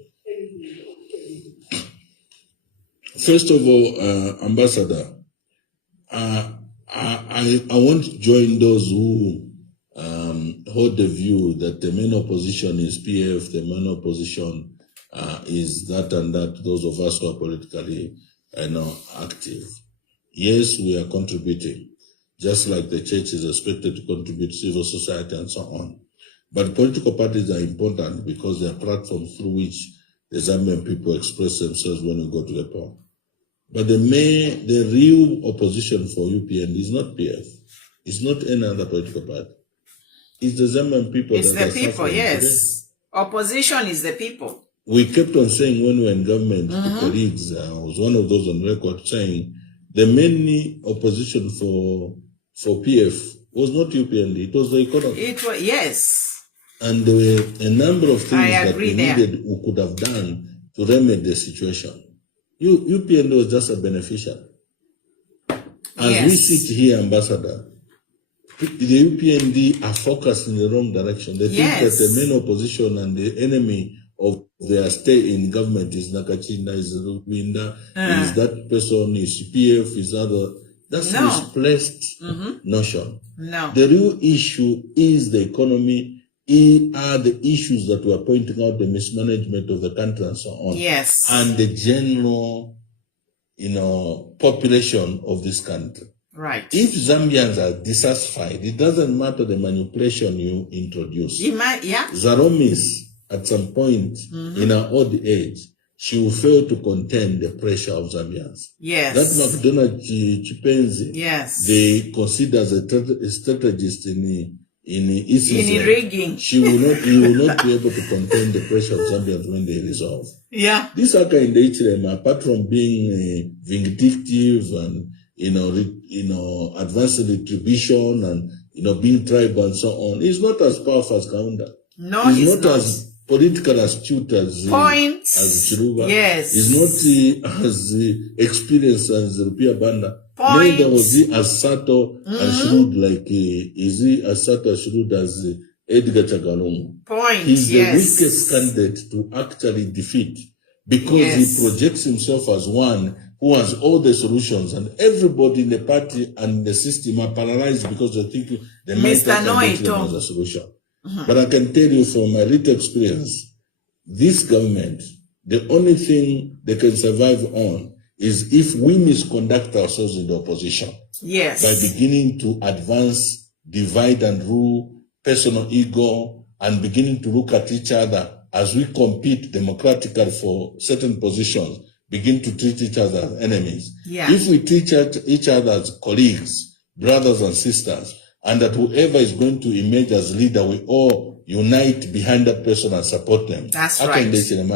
First of all, Ambassador, I want to join those who hold the view that the main opposition is PF, the main opposition is that and that, those of us who are politically active. Yes, we are contributing, just like the church is expected to contribute, civil society and so on. But political parties are important because they are platforms through which the Zambian people express themselves when we go to the poll. But the real opposition for UPND is not PF. It's not any other political party. It's the Zambian people. It's the people, yes. Today. Opposition is the people. We kept on saying when we were in government, the colleagues, I was one of those on record saying the main opposition for PF was not UPND, it was the economy. It was, yes. And there were a number of things that we needed, we could have done to remedy the situation. UPND was just a beneficiary. As we sit here, Ambassador, the UPND are focused in the wrong direction. They think that the main opposition and the enemy of their stay in government is Nakachinda, is Rwinda, is that person, is PF, is other. That's a misplaced notion. No. The real issue is the economy, are the issues that we are pointing out, the mismanagement of the country and so on. Yes. And the general, population of this country. Right. If Zambians are dissatisfied, it doesn't matter the manipulation you introduce. Zaromis, at some point in her old age, she will fail to contain the pressure of Zambians. Yes. That McDonald Chipenzi, yes, they consider as a strategist in rigging. He will not be able to contain the pressure of Zambians when they resolve. Yeah. These are kind of apart from being vindictive and advancing retribution and being tribal and so on, he's not as powerful as Kaunda. No, he's not as political astute as Chiruba. Yes. He's not as experienced as Rupia Banda. Neither was he as subtle and shrewd like is he as subtle and shrewd as Edgar Chagalomo. He's the weakest candidate to actually defeat because he projects himself as one who has all the solutions, and everybody in the party and the system are paralyzed because they think they might have a solution. But I can tell you from my little experience, this government, the only thing they can survive on is if we misconduct ourselves in the opposition. Yes. By beginning to advance, divide and rule, personal ego, and beginning to look at each other as we compete democratically for certain positions, begin to treat each other as enemies. Yeah. If we treat each other as colleagues, brothers and sisters, and that whoever is going to emerge as leader, we all unite behind that person and support them. That's right. Yes. Exactly.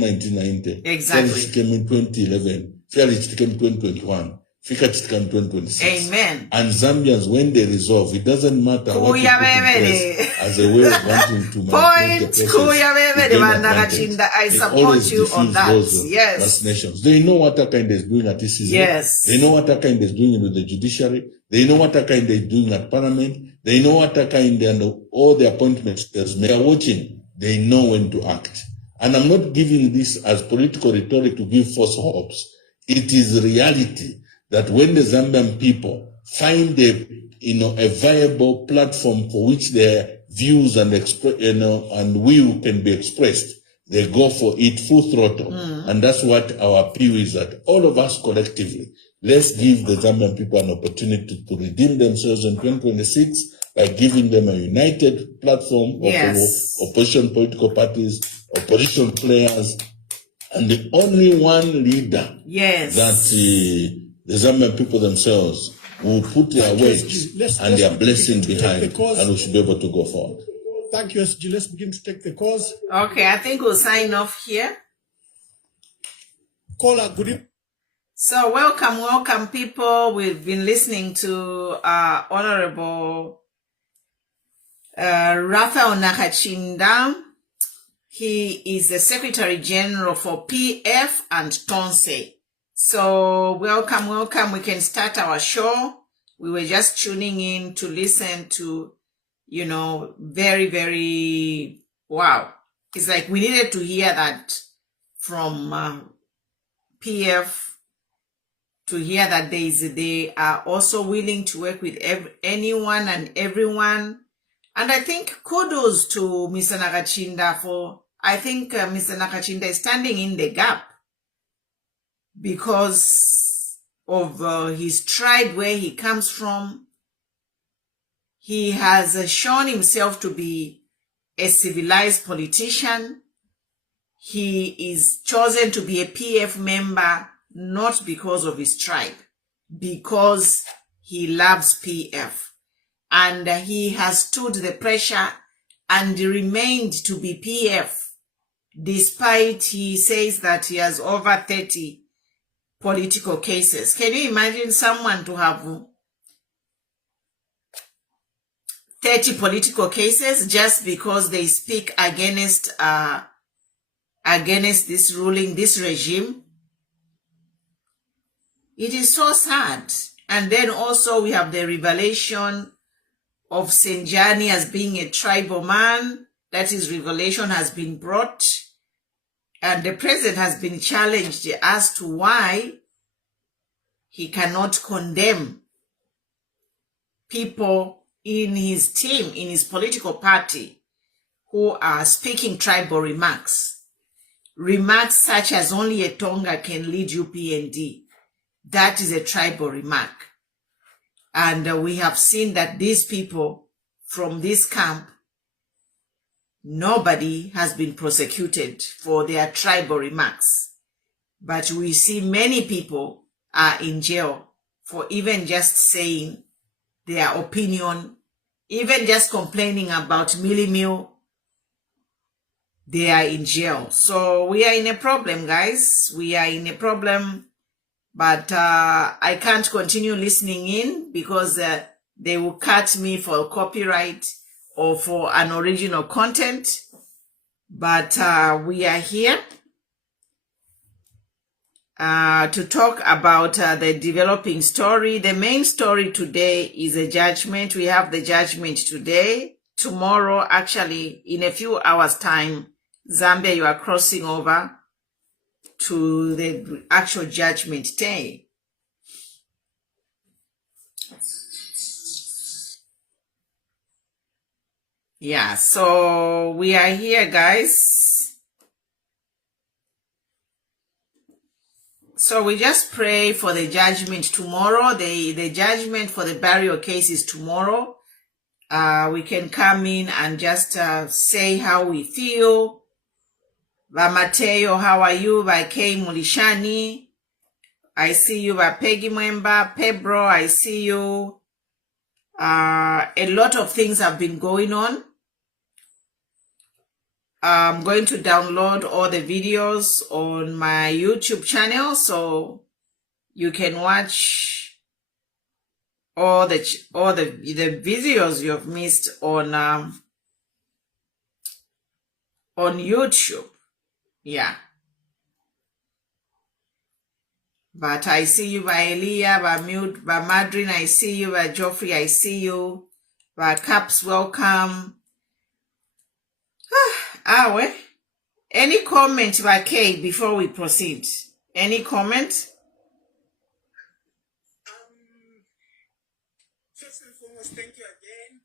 1990. In 2011. 2021. 2026. Amen. And Zambians, when they resolve, it doesn't matter what you put in place as a way of wanting to manipulate the process. I support you on that. Yes. Nations. They know what Nakachinda is doing at ECZ. Yes. They know what Nakachinda is doing with the judiciary. They know what Nakachinda is doing at parliament. They know what Nakachinda and all the appointments they are watching. They know when to act. And I'm not giving this as political rhetoric to give false hopes. It is reality that when the Zambian people find a viable platform for which their views and will can be expressed, they go for it full throttle. And that's what our appeal is, that all of us collectively, let's give the Zambian people an opportunity to redeem themselves in 2026 by giving them a united platform of opposition political parties, opposition players, and the only one leader that the Zambian people themselves will put their Thank you, words SG. Let's and their begin blessing to take behind, the cause. and we should be able to go forward. Thank you, SG. Let's begin to take the calls. Okay, I think we'll sign off here. Caller, good evening. So welcome, people. We've been listening to Honorable Raphael Nakachinda. He is the Secretary General for PF and Tonse. So welcome. We can start our show. We were just tuning in to listen to, very, very, wow. It's like we needed to hear that from PF, to hear that they are also willing to work with anyone and everyone. And I think kudos to Mr. Nakachinda Mr. Nakachinda is standing in the gap because of his tribe, where he comes from. He has shown himself to be a civilized politician. He is chosen to be a PF member not because of his tribe, because he loves PF. And he has stood the pressure and remained to be PF, despite he says that he has over 30 political cases. Can you imagine someone to have 30 political cases just because they speak against this ruling, this regime? It is so sad. And then also we have the revelation of Senjani as being a tribal man. That his revelation has been brought. And the president has been challenged as to why he cannot condemn people in his team, in his political party, who are speaking tribal remarks. Remarks such as only a Tonga can lead UPND. That is a tribal remark. And we have seen that these people from this camp, nobody has been prosecuted for their tribal remarks. But we see many people are in jail for even just saying their opinion, even just complaining about Millie Mill. They are in jail. So we are in a problem, guys. We are in a problem. But I can't continue listening in because they will cut me for copyright or for unoriginal content. But we are here to talk about the developing story. The main story today is a judgment. We have the judgment today. Tomorrow, actually, in a few hours' time, Zambia, you are crossing over to the actual judgment day. Yeah, so we are here, guys. So we just pray for the judgment tomorrow. The judgment for the burial case is tomorrow. We can come in and just say how we feel. Ba Mateo, how are you? Ba Kay Mulishani, I see you. Ba Peggy Mwemba, Pebro, I see you. A lot of things have been going on. I'm going to download all the videos on my YouTube channel so you can watch all the videos you've missed on YouTube. Yeah. But I see you by Elia, by Mute, by Madrin, I see you, by Geoffrey, I see you, by Caps, welcome. Well. Any comment by Kay before we proceed? Any comment? First and foremost, thank you again.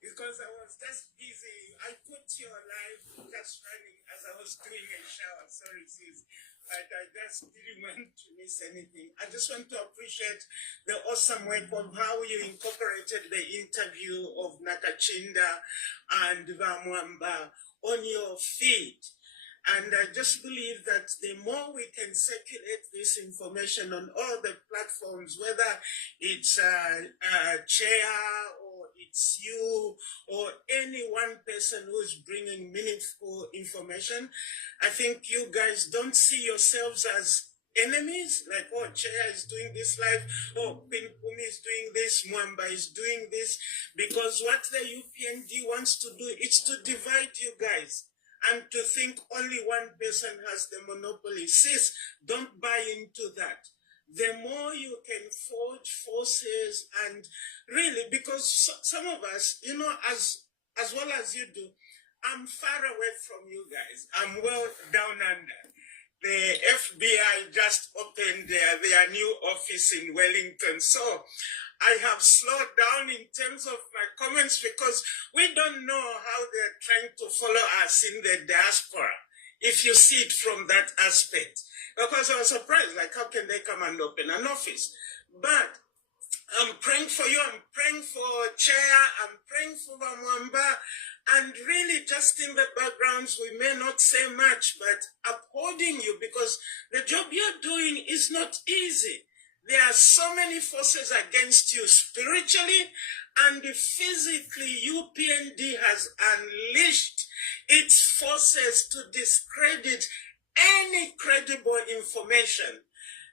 Because I was just busy. I put your live just running as I was doing a shower. Sorry, sis. But I just didn't want to miss anything. I just want to appreciate the awesome work of how you incorporated the interview of Nakachinda and Vamwamba on your feed. And I just believe that the more we can circulate this information on all the platforms, whether it's Chair or it's you or any one person who's bringing meaningful information, I think you guys don't see yourselves as enemies, like, oh, Chair is doing this live, oh, Queen Kumi is doing this, Mwamba is doing this, because what the UPND wants to do is to divide you guys and to think only one person has the monopoly. Sis, don't buy into that. The more you can forge forces and really, because some of us, you know, as well as you do, I'm far away from you guys. I'm well down under. The FBI just opened their new office in Wellington. So I have slowed down in terms of my comments because we don't know how they're trying to follow us in the diaspora, if you see it from that aspect. Because I was surprised, like, how can they come and open an office? But I'm praying for you, I'm praying for Chair, I'm praying for Mwamba, and really just in the backgrounds, we may not say much, but upholding you because the job you're doing is not easy. There are so many forces against you spiritually and physically. UPND has unleashed its forces to discredit any credible information.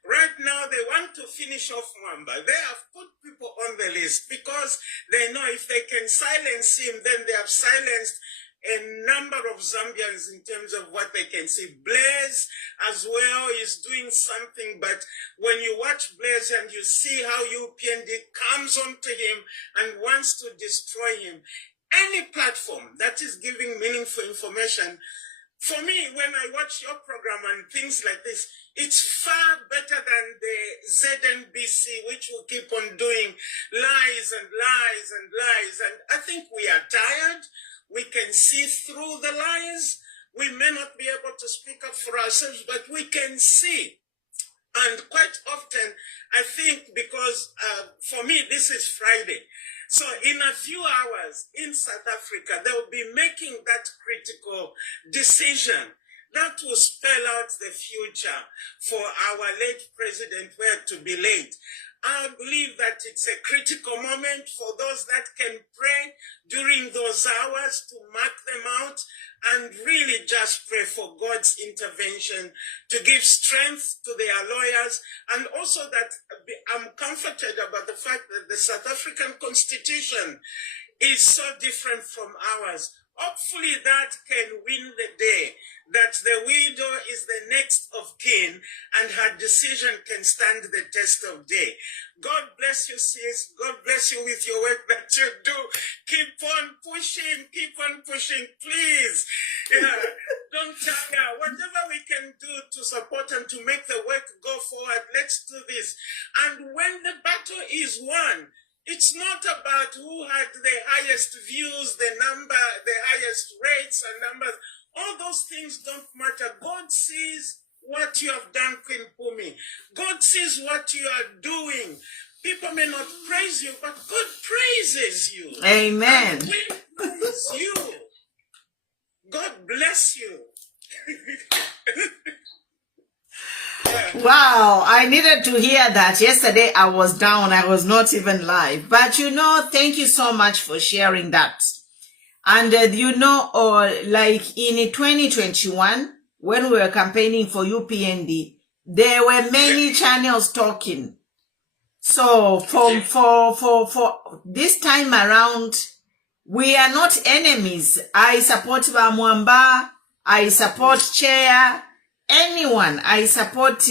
Right now, they want to finish off Mwamba. They have put people on the list because they know if they can silence him, then they have silenced a number of Zambians in terms of what they can see. Blaise as well is doing something, but when you watch Blaise and you see how UPND comes onto him and wants to destroy him, any platform that is giving meaningful information, for me, when I watch your program and things like this, it's far better than the ZNBC, which will keep on doing lies and lies and lies. And I think we are tired. We can see through the lies. We may not be able to speak up for ourselves, but we can see. And quite often, I think because for me, this is Friday. So in a few hours in South Africa, they will be making that critical decision that will spell out the future for our late president, where to be late. I believe that it's a critical moment for those that can pray during those hours to mark them out and really just pray for God's intervention to give strength to their lawyers, and also that I'm comforted about the fact that the South African Constitution is so different from ours. Hopefully that can win the day, that the widow is the next of kin and her decision can stand the test of day. God bless you, sis. God bless you with your work that you do. Keep on pushing, please. Yeah, don't tire. Whatever we can do to support and to make the work go forward, let's do this. And when the battle is won, it's not about who had the highest views, the highest rates and numbers. All those things don't matter. God sees what you have done, Queen Kumi. God sees what you are doing. People may not praise you, but God praises you. Amen. And we praise you. God bless you. Wow, I needed to hear that. Yesterday I was down. I was not even live. But thank you so much for sharing that. And like in 2021, when we were campaigning for UPND, there were many channels talking. So for this time around, we are not enemies. I support Mwamba. I support Chair. Anyone, I support,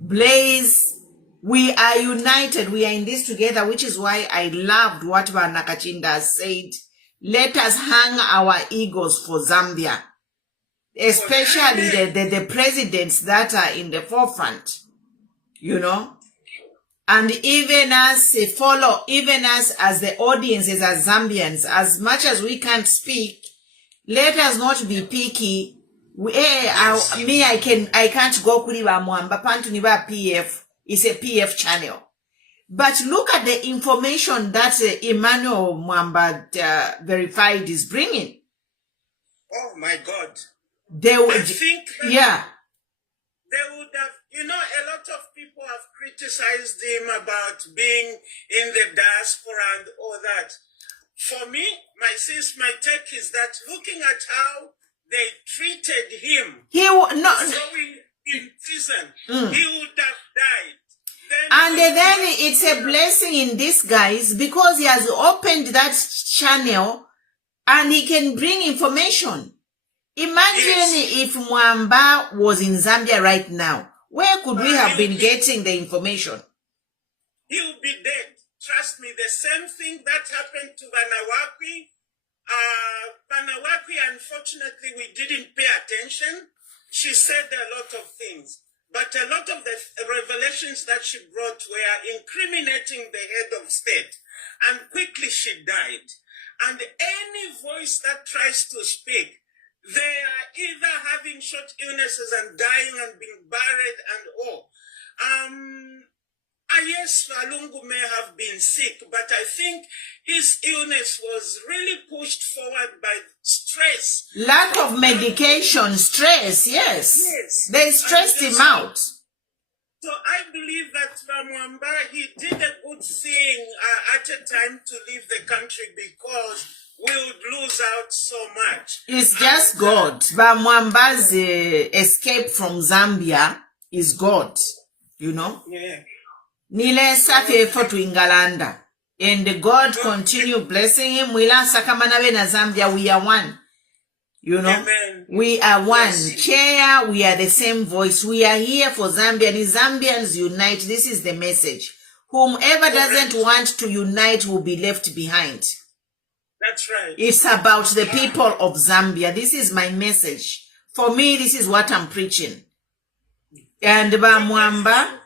Blaise. We are united. We are in this together, which is why I loved what Nakachinda said. Let us hang our egos for Zambia, especially the presidents that are in the forefront, and even us as the audiences, as Zambians, as much as we can't speak, let us not be picky. I can't go kuliba Mwamba pantu niba PF. It's a PF channel. But look at the information that Emmanuel Mwamba verified is bringing. Oh my God. They I would, think that yeah. they would have, a lot of people have criticized him about being in the diaspora and all that. For me, my take is that looking at how they treated him, He would not, throwing in prison, he would have died. and then it's a blessing in disguise because he has opened that channel and he can bring information. Imagine if Mwamba was in Zambia right now. Where could we have been getting the information? He would be dead. Trust me, the same thing that happened to Banawakwi. Banawakwi, unfortunately, we didn't pay attention. She said a lot of things, but a lot of the revelations that she brought were incriminating the head of state, and quickly she died. And any voice that tries to speak, they are either having short illnesses and dying and being buried and all. Yes, Malungu may have been sick, but I think his illness was really pushed forward by stress. Lack of medication, stress, yes. Yes. They stressed him out. So I believe that Mwamba, he did a good thing at a time to leave the country because we would lose out so much. It's just God. But Mwamba's escape from Zambia is God, Yeah. Nile safi for to Ingalanda. And God continue blessing him. Wila sakamanawe na Zambia, we are one. Amen. We are one. Yes. Chair, we are the same voice. We are here for Zambia. And Zambians unite. This is the message. Whomever doesn't want to unite will be left behind. That's right. It's about the people of Zambia. This is my message. For me, this is what I'm preaching. And Mwamba,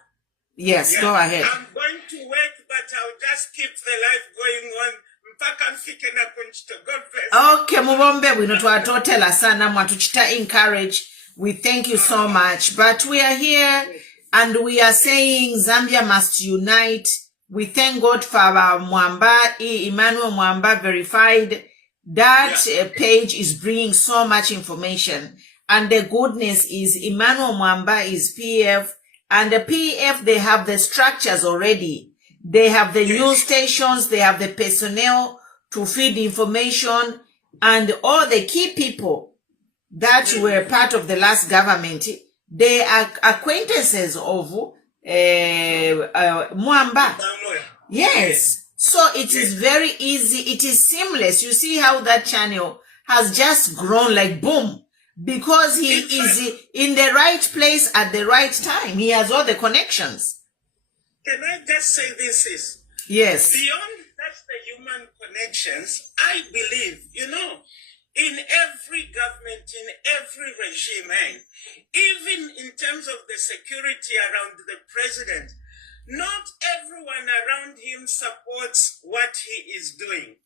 yes, Yeah. go ahead. I'm going to work, but I'll just keep the life going on. Mpaka mfike na kunchito. God bless. Okay, mubombe bwino twatotela sana mwatuchita encourage. We thank you so much. But we are here and we are saying Zambia must unite. We thank God for our Mwamba, Emmanuel Mwamba verified. That page is bringing so much information. And the goodness is Emmanuel Mwamba is PF. And the PF, they have the structures already. They have the news stations, they have the personnel to feed information, and all the key people that were part of the last government, they are acquaintances of Mwamba. Yes. So it is very easy. It is seamless. You see how that channel has just grown like boom. Because he is in the right place at the right time. He has all the connections. Can I just say this? Yes. Beyond that's the human connections, I believe, in every government, in every regime, even in terms of the security around the president, not everyone around him supports what he is doing.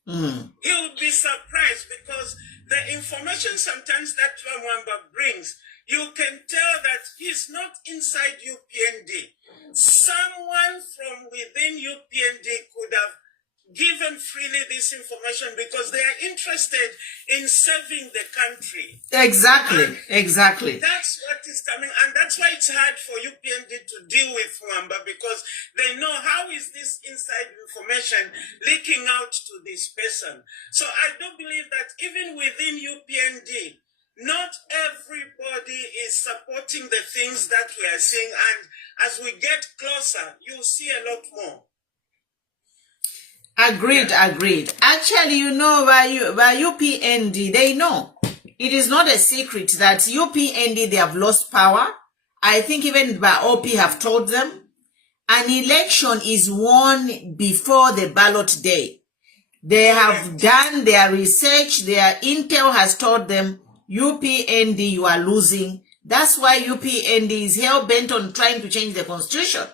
He would be surprised because the information sometimes that Mwamba brings, you can tell that he's not inside UPND. Someone from within UPND could have given freely this information because they are interested in serving the country. Exactly. That's what is coming, and that's why it's hard for UPND to deal with Mwamba because they know how is this inside information leaking out to this person. So I do believe that even within UPND, not everybody is supporting the things that we are seeing, and as we get closer, you'll see a lot more. Agreed. Actually, by UPND, they know. It is not a secret that UPND, they have lost power. I think even by OP have told them. An election is won before the ballot day. They have done their research. Their intel has told them, UPND, you are losing. That's why UPND is hell-bent on trying to change the constitution.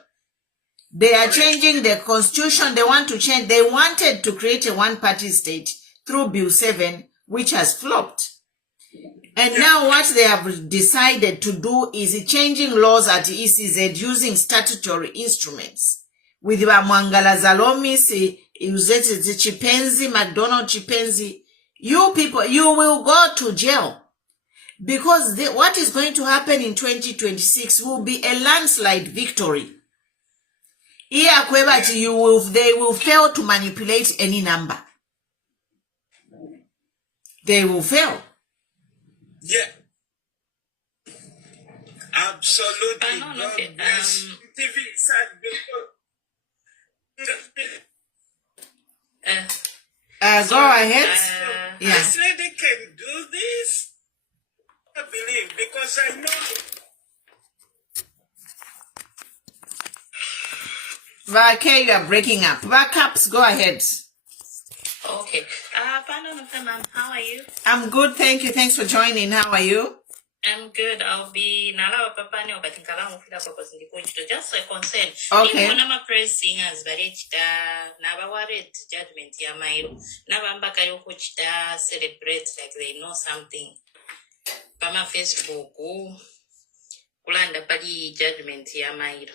They are changing the constitution. They want to change. They wanted to create a one-party state through Bill 7, which has flopped. And now what they have decided to do is changing laws at ECZ using statutory instruments. With Mwangala Zalomi, Chipenzi, McDonald Chipenzi, you people, you will go to jail. because what is going to happen in 2026 will be a landslide victory. Here, they will fail to manipulate any number. They will fail. Yeah. Absolutely. No, God okay. bless. TV sad because Go ahead. Yeah. this lady can do this. I believe because I know. Vake, you are breaking up. Backups, go ahead. Okay. Ma'am, how are you? I'm good, thank you. Thanks for joining. How are you? I'm good. I'll be Nala Papa Neo, but in Kalam Purpose in the coach to just a concern. Okay. If one praise singers, Barechta, Navawaret, Judgment, Yamairo, Navambakayo Kuchta, celebrate like they know something. Pama Facebook, Kulanda Padi, Judgment, Yamairo.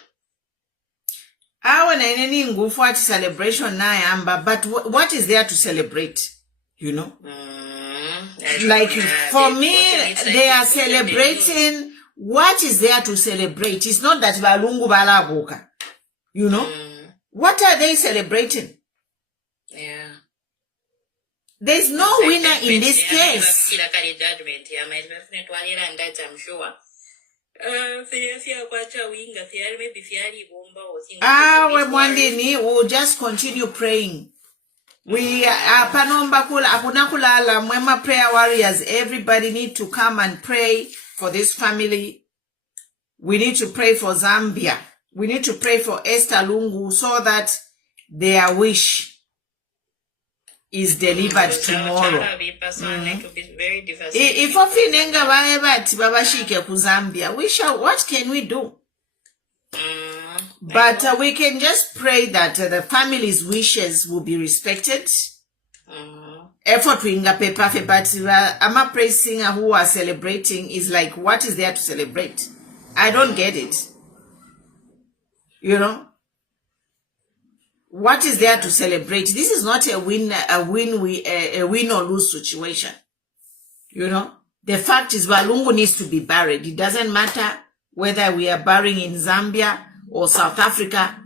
I want any ngufu celebration na yamba, but what is there to celebrate? You know? Like for me, they are celebrating. What is there to celebrate? It's not that balungu balabuka. You know? What are they celebrating? Yeah. There's no winner in this case. We will just continue praying. We panomba kula akuna kulala mwema prayer warriors. Everybody need to come and pray for this family. We need to pray for Zambia. We need to pray for Esther Lungu so that their wish is delivered tomorrow. If ofinenga baebati babashike ku Zambia, what can we do? But we can just pray that the family's wishes will be respected. Effort winga pepa, but I'm a praise singer who are celebrating is like, what is there to celebrate? I don't get it. You know? What is there to celebrate? This is not a win or lose situation. You know? The fact is Balungu needs to be buried. It doesn't matter whether we are burying in Zambia or South Africa.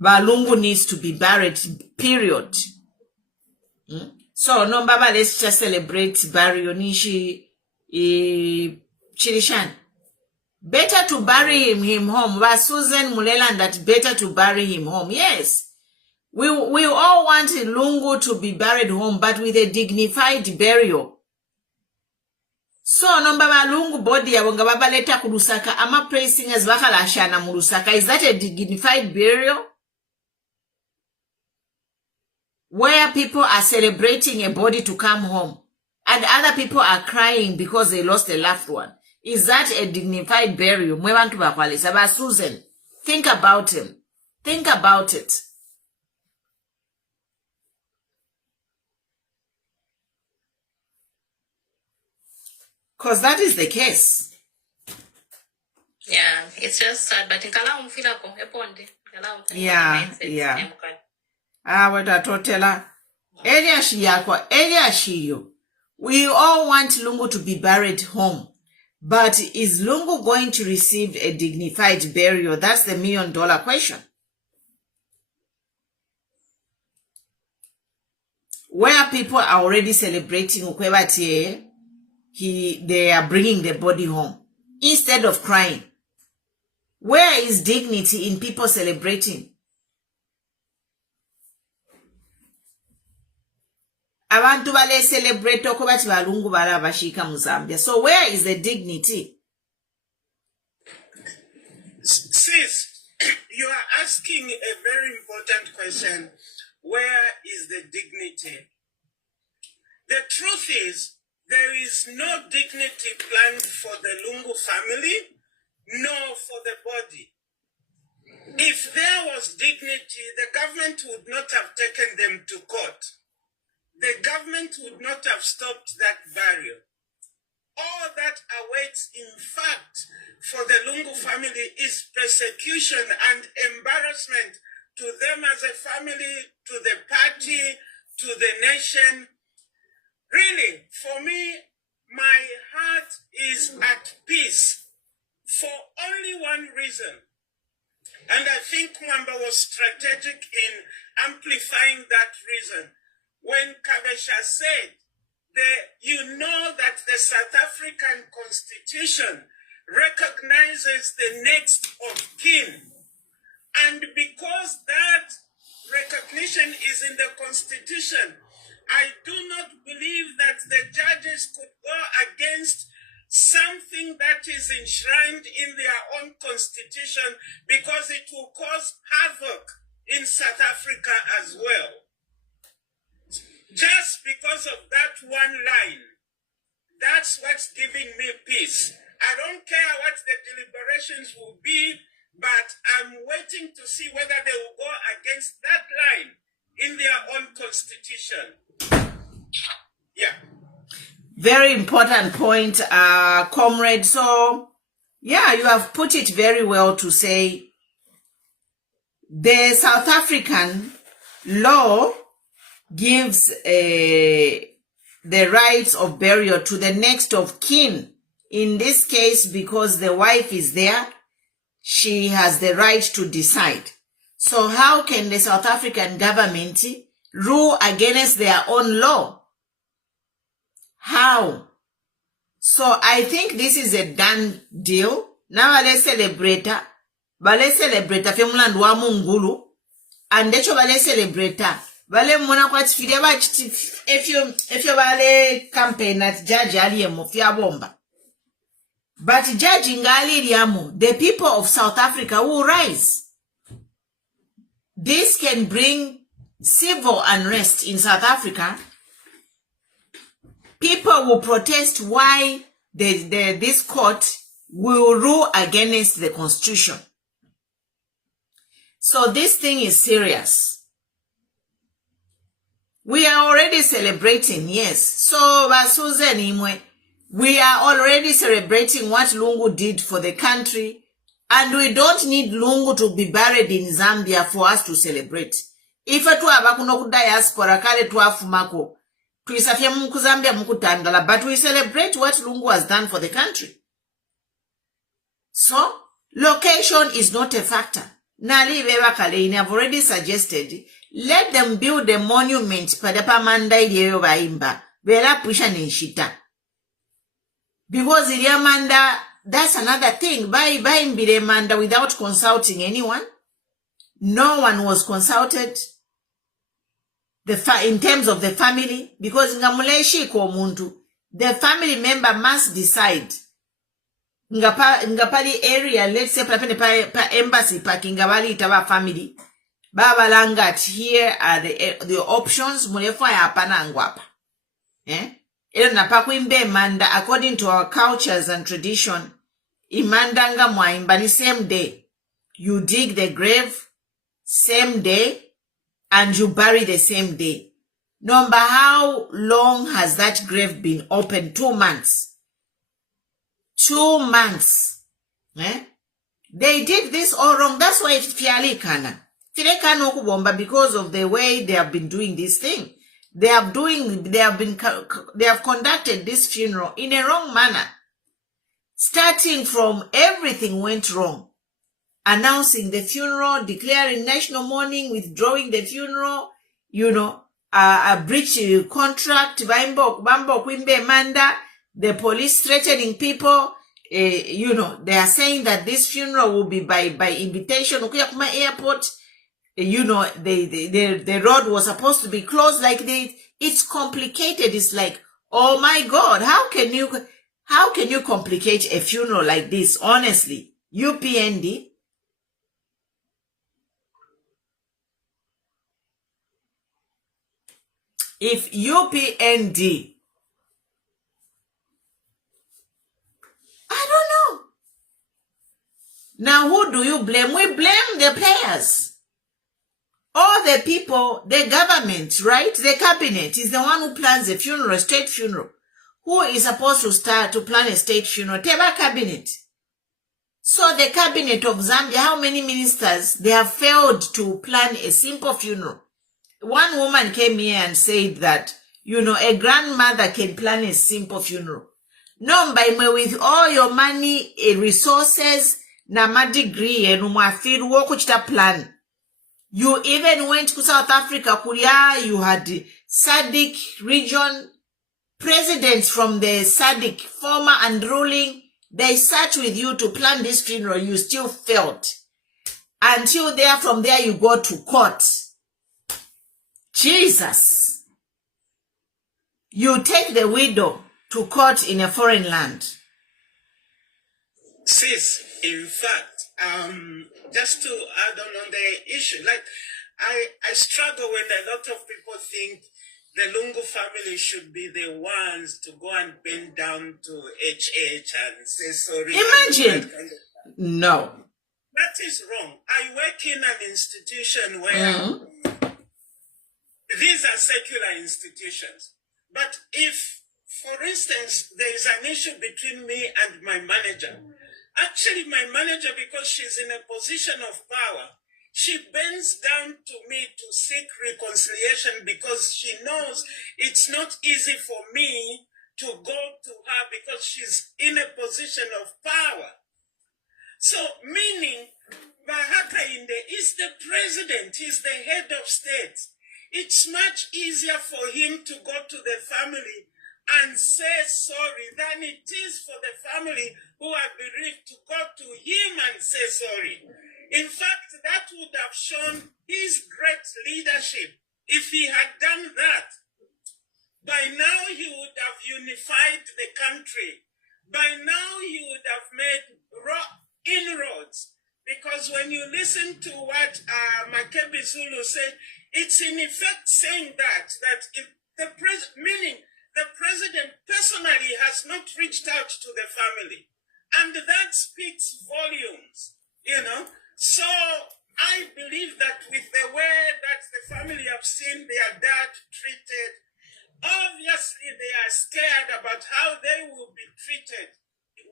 Balungu needs to be buried, period. So, no, Baba, let's just celebrate Barry Chirishan. Better to bury him home. But Susan Muleland, that better to bury him home. Yes. We all want Lungu to be buried home, but with a dignified burial. So, no baba Lungu body ya wanga baba leta kurusaka. Ama praise singers bakala ashana murusaka. Is that a dignified burial? Where people are celebrating a body to come home and other people are crying because they lost a loved one. Is that a dignified burial? Mwebantu bakwale saba Susan. Think about him. Think about it. Because that is the case. Yeah, it's just sad, but in Kalam Filako, Eponde, Yeah. Wata totela. Area shiyo. We all want Lungu to be buried home. But is Lungu going to receive a dignified burial? That's the $1 million question. Where people are already celebrating Ukwebati, they are bringing the body home instead of crying. Where is dignity in people celebrating? Abantu bale celebrate okubati balungu bala bashika mu Zambia. So where is the dignity? Sis, you are asking a very important question. Where is the dignity? The truth is, there is no dignity planned for the Lungu family, nor for the body. If there was dignity, the government would not have taken them to court. The government would not have stopped that burial. All that awaits, in fact, for the Lungu family is persecution and embarrassment to them as a family, to the party, to the nation. Really, for me, my heart is at peace for only one reason. And I think Mwamba was strategic in amplifying that reason. When Kavesha said, you know that the South African Constitution recognizes the next of kin. And because that recognition is in the Constitution, I do not believe that the judges could go against something that is enshrined in their own Constitution, because it will cause havoc in South Africa as well. Just because of that one line, that's what's giving me peace. I don't care what the deliberations will be, but I'm waiting to see whether they will go against that line in their own Constitution. Yeah. Very important point, comrade. So, yeah, you have put it very well to say the South African law gives the rights of burial to the next of kin. In this case, because the wife is there, she has the right to decide. So how can the South African government rule against their own law? How? So I think this is a done deal. Now let's celebrate. Bale celebrate femulandu wa mungulu. And decho bale celebrate. Bale mwana kwa tifide ba if you bale campaign at judge aliyemo fia bomba. But judging aliyemo, the people of South Africa will rise. This can bring civil unrest in South Africa. People will protest why this court will rule against the Constitution. So this thing is serious. We are already celebrating, yes. So, we are already celebrating what Lungu did for the country, and we don't need Lungu to be buried in Zambia for us to celebrate. If tu abakuno ku diaspora kale twafumako, tuisafia muku Zambia muku tandala, but we celebrate what Lungu has done for the country. So, location is not a factor. Nali Beba Kaleini have already suggested, let them build a monument padapa mandai diyo baimba, bela pusha nishita. Because Iliamanda, that's another thing. By Mbiremanda without consulting anyone. No one was consulted. In terms of the family, because ngamuleshi ko muntu, the family member must decide. Ngapali area, let's say pa embassy pa kingabali itawa family. Baba langat, here are the options. Mulefa ya apana angwapa. Manda, according to our cultures and tradition, imandanga mwaimba ni same day. You dig the grave, same day, and you bury the same day. No matter how long has that grave been open? 2 months. 2 months. They did this all wrong. That's why it's fiali kana. Firekano kubomba, because of the way they have been doing this thing. They have conducted this funeral in a wrong manner. Starting from everything went wrong. Announcing the funeral, declaring national mourning, withdrawing the funeral, a breach contract, the police threatening people, they are saying that this funeral will be by invitation. Ukuyakuma airport, the road was supposed to be closed like this. It's complicated. It's like, oh my God, how can you complicate a funeral like this? Honestly, UPND. If UPND, I don't know. Now, who do you blame? We blame the players. All the people, the government, right? The cabinet is the one who plans a funeral, a state funeral. Who is supposed to start to plan a state funeral? Teba cabinet. So the cabinet of Zambia, how many ministers, they have failed to plan a simple funeral. One woman came here and said that, a grandmother can plan a simple funeral. No, by me with all your money, resources, na ma degree, and mwafiri wo kuchita plan. You even went to South Africa, Kuria, you had the SADC region, presidents from the SADC, former and ruling, they sat with you to plan this funeral, you still failed. Until there, from there you go to court. Jesus. You take the widow to court in a foreign land. Sis, in fact, just to add on the issue, like I struggle when a lot of people think the Lungu family should be the ones to go and bend down to HH and say sorry. Imagine. No. That is wrong. I work in an institution where these are secular institutions. But if, for instance, there is an issue between me and my manager, actually my manager, because she's in a position of power, she bends down to me to seek reconciliation because she knows it's not easy for me to go to her because she's in a position of power. So, meaning, Nakachinda is the president, he's the head of state. It's much easier for him to go to the family and say sorry than it is for the family who are bereaved to go to him and say sorry. In fact, that would have shown his great leadership if he had done that. By now, he would have unified the country. By now, he would have made inroads. Because when you listen to what Makebi Zulu said, it's in effect saying that if meaning the president personally has not reached out to the family. And that speaks volumes, you know. So I believe that with the way that the family have seen their dad treated, obviously they are scared about how they will be treated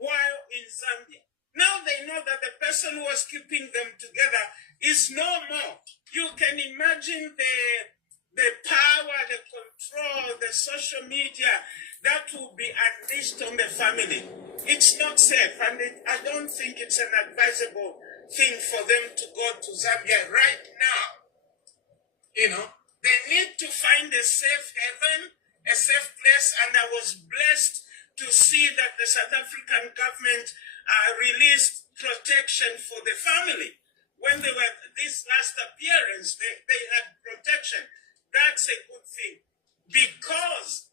while in Zambia. Now they know that the person who was keeping them together is no more. You can imagine the power, the control, the social media that will be unleashed on the family. It's not safe, and I don't think it's an advisable thing for them to go to Zambia right now. You know, they need to find a safe haven, a safe place, and I was blessed to see that the South African government released protection for the family. When they were this last appearance, they had protection. That's a good thing. Because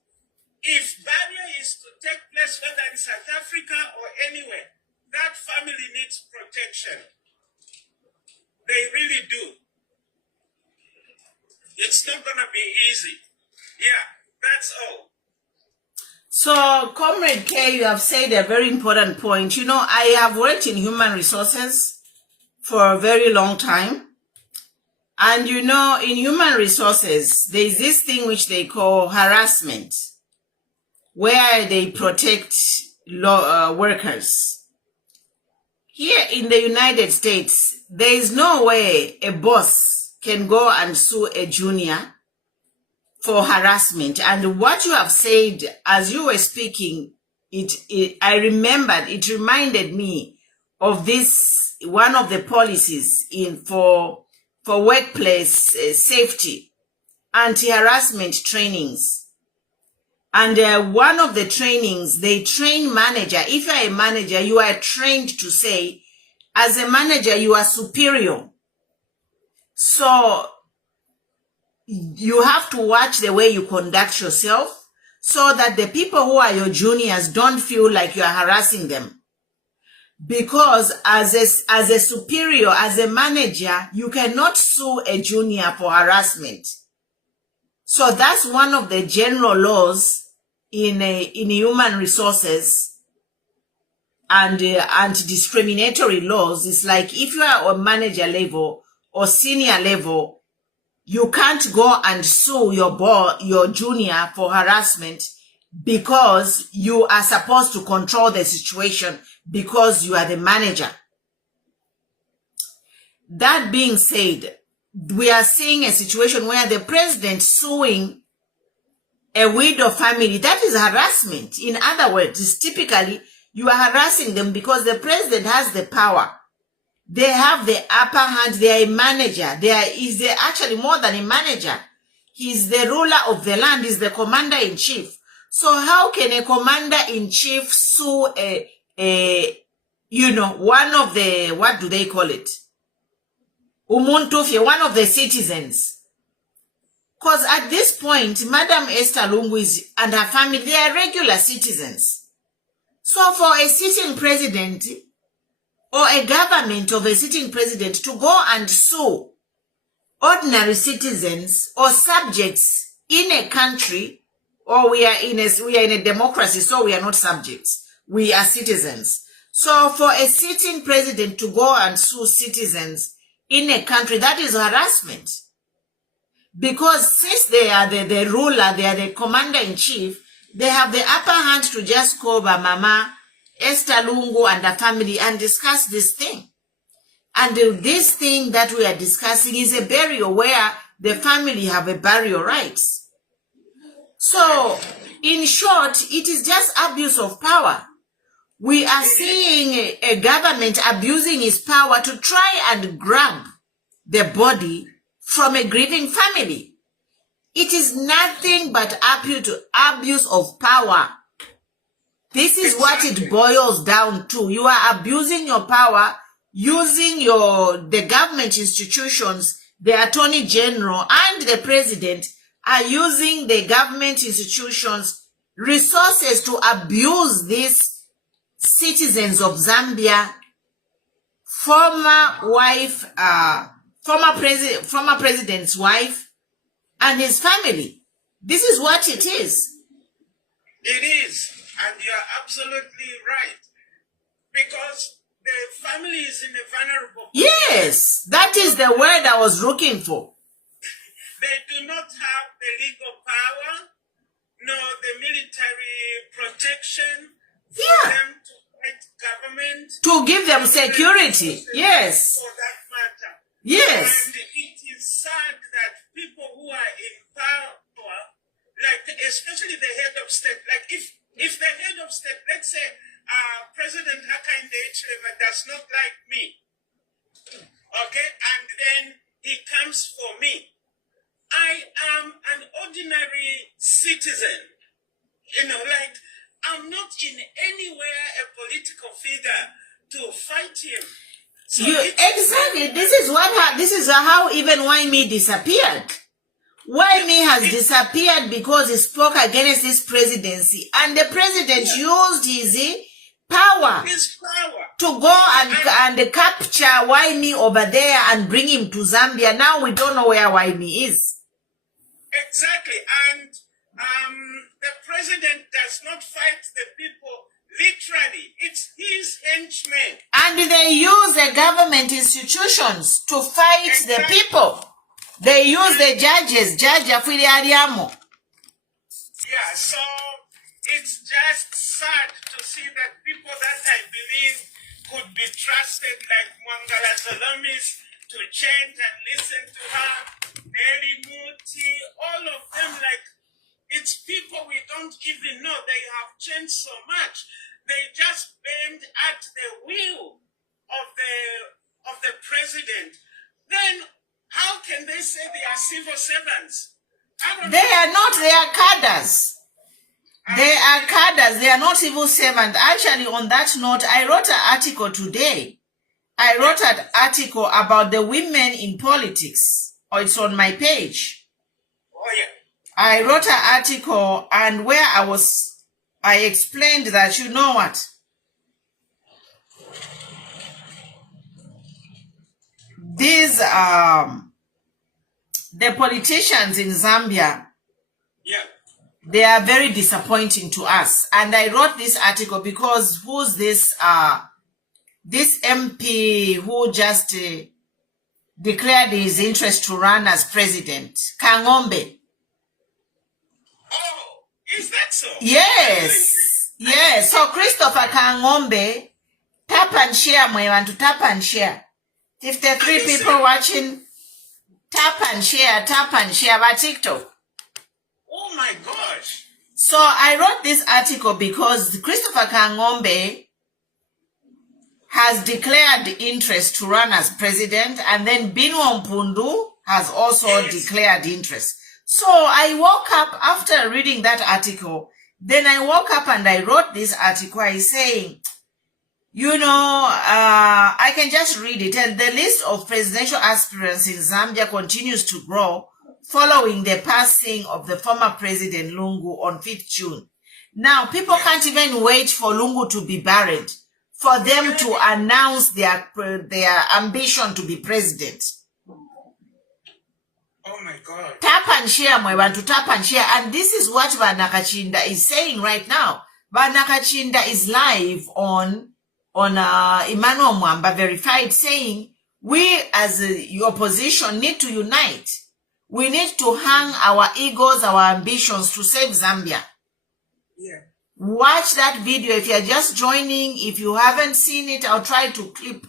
if barrier is to take place, whether in South Africa or anywhere, that family needs protection. They really do. It's not going to be easy. Yeah, that's all. So, Comrade K, you have said a very important point. You know, I have worked in human resources for a very long time. And you know, in human resources, there is this thing which they call harassment, where they protect workers. Here in the United States, there is no way a boss can go and sue a junior for harassment. And what you have said as you were speaking, I remembered, it reminded me of this, one of the policies for workplace safety, anti-harassment trainings. And one of the trainings, they train manager. If you're a manager, you are trained to say, as a manager, you are superior. So you have to watch the way you conduct yourself so that the people who are your juniors don't feel like you are harassing them. Because as a superior, as a manager, you cannot sue a junior for harassment. So that's one of the general laws in human resources and anti-discriminatory laws. It's like if you are on manager level or senior level, you can't go and sue your junior for harassment because you are supposed to control the situation because you are the manager. That being said, we are seeing a situation where the president suing a widow family, that is harassment. In other words, it's typically you are harassing them because the president has the power. They have the upper hand. They are a manager. Is actually more than a manager. He's the ruler of the land. He's the commander-in-chief. So how can a commander-in-chief sue one of the, what do they call it? Umuntufye, one of the citizens. Because at this point, Madam Esther Lungu and her family, they are regular citizens. So for a sitting president or a government of a sitting president to go and sue ordinary citizens or subjects in a country, or we are in a democracy, so we are not subjects. We are citizens. So for a sitting president to go and sue citizens in a country, that is harassment. Because since they are the ruler, they are the commander-in-chief, they have the upper hand to just call by Mama Esther Lungu and her family and discuss this thing. And this thing that we are discussing is a burial where the family have a burial rights. So, in short, it is just abuse of power. We are seeing a government abusing its power to try and grab the body from a grieving family. It is nothing but abuse of power. This is what it boils down to. You are abusing your power, using the government institutions, the Attorney General and the President are using the government institutions' resources to abuse these citizens of Zambia, former president's wife, and his family. This is what it is. It is, and you're absolutely right. Because the family is in a vulnerable position. Yes, that is the word I was looking for. They do not have the legal power, nor the military protection for them to fight government. To give them security, yes. For that matter. Yes. And it is sad that people who are in power, like especially the head of state, like if the head of state, let's say President Nakachinda does not like me, okay, and then he comes for me. I am an ordinary citizen, like I'm not in anywhere a political figure to fight him. So exactly. This is how even Waimi disappeared. Waimi has disappeared because he spoke against this presidency, and the president used his power to go and capture Waimi over there and bring him to Zambia. Now we don't know where Waimi is. Exactly, and the president does not fight the people literally. It's his henchmen. And they use the government institutions to fight the people. They use the judges, Judge Afili Ariamo. Yeah, so it's just sad to see that people that I believe could be trusted, like Mwangala Zolomis, to change and listen to her, Nelly Muti, all of them, like, it's people we don't even know. They have changed so much. They just bend at the will of the president. Then how can they say they are civil servants? They are not, they are cadres. They are cadres, they are not civil servants. Actually, on that note, I wrote an article today. I wrote an article about the women in politics. Or it's on my page. Oh, yeah. I wrote an article and where I explained that, you know what? These, the politicians in Zambia, they are very disappointing to us. And I wrote this article because who's this MP who just declared his interest to run as president, Kangombe. Oh, is that so? Yes. Yes. So Christopher Kangombe, tap and share, my want to tap and share. 53 people watching, tap and share by TikTok. Oh Oh my gosh. So I wrote this article because Christopher Kangombe has declared interest to run as president, and then Binwo Mpundu has also declared interest. So I woke up after reading that article. Then I woke up and I wrote this article. I saying, I can just read it. And the list of presidential aspirants in Zambia continues to grow following the passing of the former president Lungu on 5th June. Now, people can't even wait for Lungu to be buried for them to announce their ambition to be president. Oh my God. Tap and share, my want to tap and share. And this is what Nakachinda is saying right now. Nakachinda is live on Emmanuel Mwamba Verified, saying, we as the opposition need to unite. We need to hang our egos, our ambitions to save Zambia. Yeah. Watch that video. If you're just joining, if you haven't seen it, I'll try to clip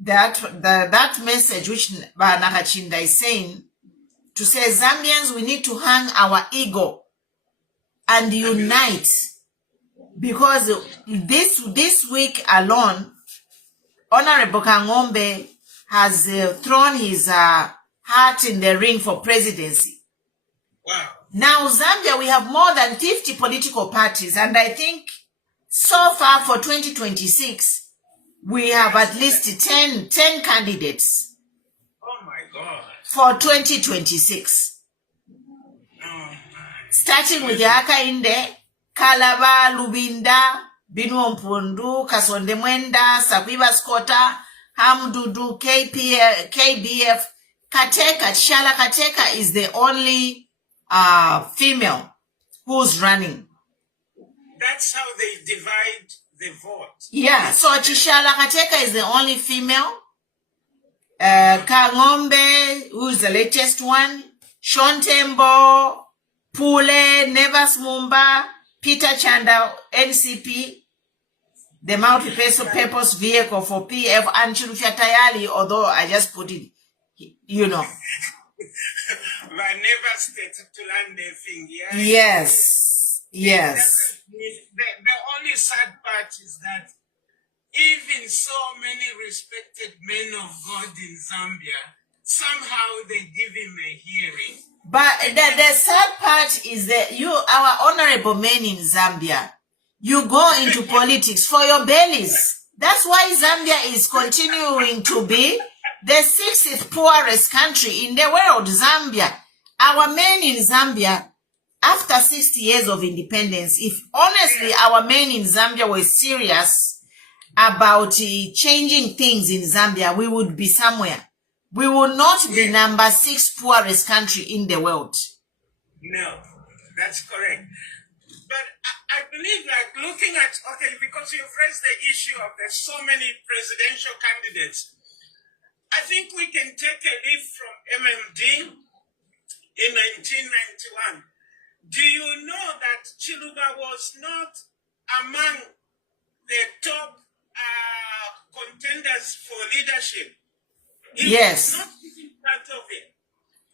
that message which Nakachinda is saying, to say, Zambians, we need to hang our ego and unite, because this week alone, Honorable Kangombe has thrown his heart in the ring for presidency. Wow. Now, Zambia, we have more than 50 political parties, and I think so far for 2026, we have at least 10 candidates. Oh my God. For 2026. Starting with Nakachinda, Kalaba, Lubinda, Binwo Mpundu, Kasonde Mwenda, Sakwiba Skota, Hamdudu, KBF, Kateka, Tshala Kateka is the only female who's running. That's how they divide the vote. Yeah, so Tshala Kateka is the only female. Kangombe, who is the latest one, Shontembo, Pule, Nevas Mumba, Peter Chanda, NCP, the multi-purpose vehicle for PF, and Chilufya Tayali, although I just put it, But never stated to land their thing, yeah? Yes. The only sad part is that even so many respected men of God in Zambia, somehow they give him a hearing. But the sad part is that our honorable men in Zambia, you go into politics for your bellies. That's why Zambia is continuing to be the 6th poorest country in the world. Zambia, our men in Zambia, after 60 years of independence, if honestly our men in Zambia were serious about changing things in Zambia, we would be somewhere. We will not be number 6 poorest country in the world. No, that's correct. But I believe, like, looking at, because you've raised the issue of there's so many presidential candidates, I think we can take a leaf from MMD in 1991. Do you know that Chiluba was not among the top contenders for leadership? Yes. He was not even part of it.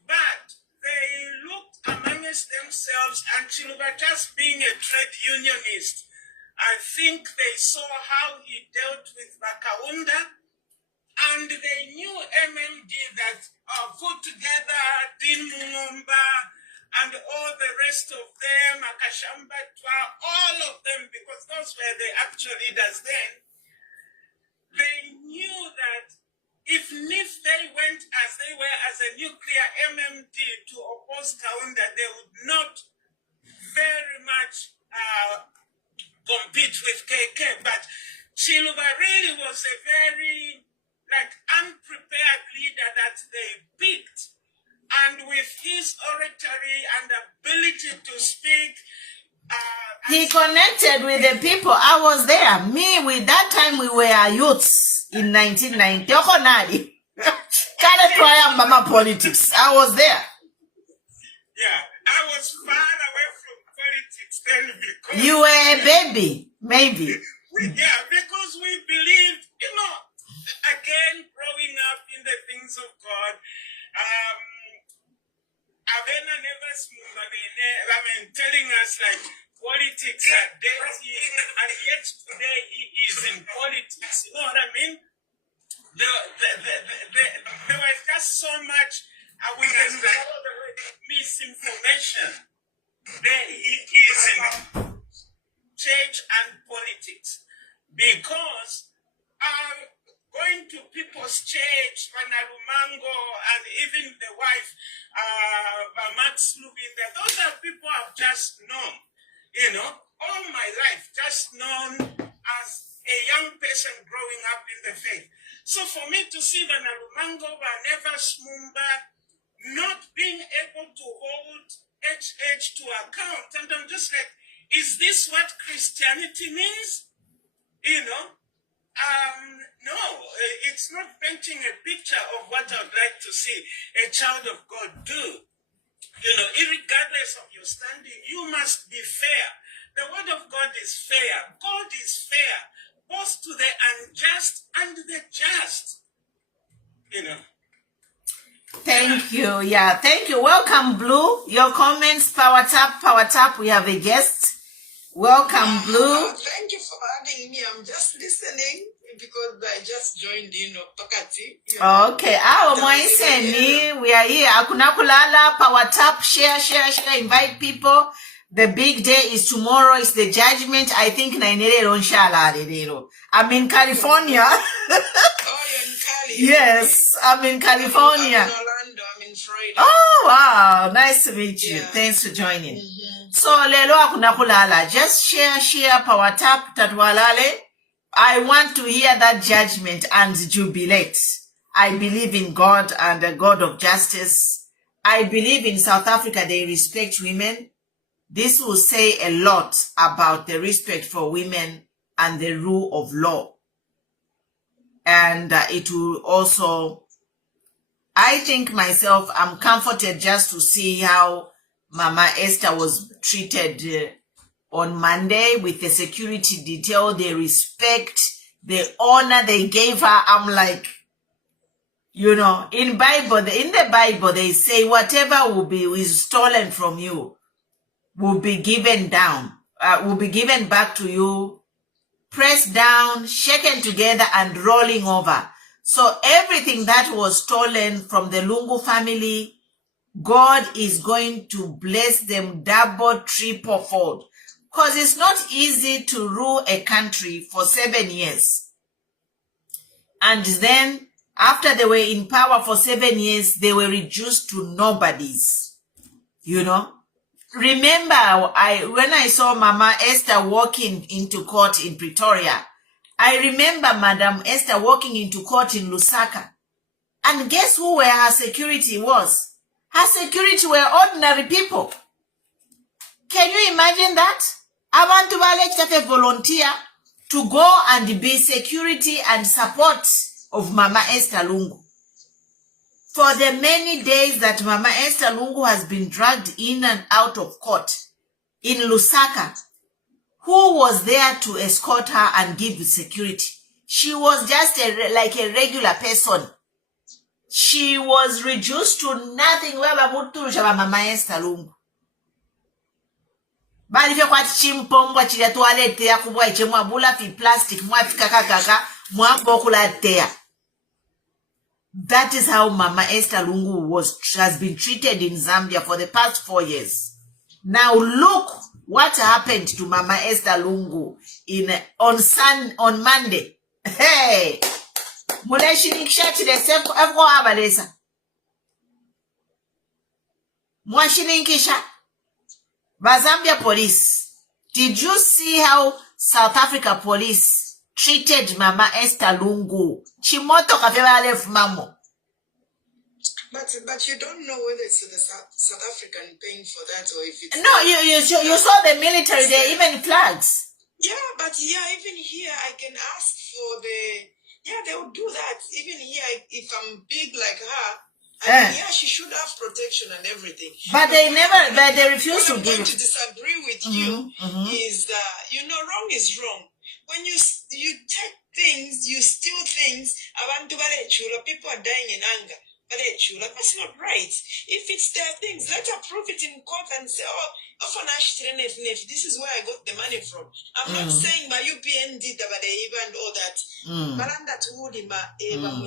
But they looked amongst themselves, and Chiluba, just being a trade unionist, I think they saw how he dealt with Bakaunda, and they knew MMD that put together Din Mumba and all the rest of them, Akashamba Twa, all of them, because those were the actual leaders then. They knew that if they went as they were as a nuclear MMD to oppose Kaunda, they would not very much compete with KK. But Chiluba really was a very unprepared leader that they picked. And with his oratory and ability to speak, he connected with the people. I was there. Me, with that time we were youths in 1990. Politics. I was there. Yeah, I was far away from politics then because you were a baby, maybe. Because we believed, again, growing up in the things of God, Avena never smooth, it's like politics are dirty, and yet today he is in politics. You know what I mean? There was just so much, we can call it misinformation. There he is in church and politics. Because going to people's church, Panalumango, and even the wife, Max Lubinda, those are people I've just known, all my life, just known as a young person growing up in the faith. So for me to see Panalumango, Vaneva Smumba, not being able to hold HH to account, and I'm just like, is this what Christianity means? No, it's not painting a picture of what I'd like to see a child of God do. Irregardless of your standing, you must be fair. The word of God is fair. God is fair, both to the unjust and the just. Thank you. Yeah, thank you. Welcome, Blue. Your comments, power tap. We have a guest. Welcome, Blue. Thank you for having me. I'm just listening because I just joined in Pakati. Okay. We are here. Hakuna kulala, power tap, share, invite people. The big day is tomorrow. It's the judgment. I think I'm in California. Oh, you're in Cali. Yes, I'm in California. I'm in Orlando. I'm in Florida. Oh, wow. Nice to meet you. Yeah. Thanks for joining. So, lelo hakuna kulala. Just share, power tap, tatwalale. I want to hear that judgment and jubilate. I believe in God and the God of justice. I believe in South Africa, they respect women. This will say a lot about the respect for women and the rule of law. And it will also, I think myself, I'm comforted just to see how Mama Esther was treated on Monday with the security detail, the respect, the honor they gave her. I'm like, in the Bible, they say whatever is stolen from you will be given will be given back to you, pressed down, shaken together, and rolling over. So everything that was stolen from the Lungu family, God is going to bless them double, triple fold. Because it's not easy to rule a country for 7 years. And then, after they were in power for 7 years, they were reduced to nobodies. Remember, when I saw Mama Esther walking into court in Pretoria, I remember Madam Esther walking into court in Lusaka. And guess who her security was? Her security were ordinary people. Can you imagine that? Abantu balekitafe volunteer to go and be security and support of Mama Esther Lungu. For the many days that Mama Esther Lungu has been dragged in and out of court in Lusaka, who was there to escort her and give security? She was just like a regular person. She was reduced to nothing. Mama Esther Lungu. Balivyo kwa chimpombwa chile toilette ya kubwa iche mwabula fi plastic mwafika kakaka mwambokula tea. That is how Mama Esther Lungu has been treated in Zambia for the past 4 years. Now look what happened to Mama Esther Lungu on Monday. Hey, muleshinikisha chile sefo evko abalesa. Mwashininkisha. Zambia police, did you see how South Africa police treated Mama Esther Lungu? Chimoto kafewa alef mamo. But you don't know whether it's the South African paying for that or if it's... No, you saw the military, they even flags. Yeah, but even here I can ask for they will do that. Even here, if I'm big like her, she should have protection and everything. But they refuse to give. What I'm going to disagree with you is that, wrong is wrong. When you take things, you steal things, people are dying in anger. That's not right. If it's their things, let's approve it in court and say, this is where I got the money from. I'm not saying my UPN did and all that. But you know, what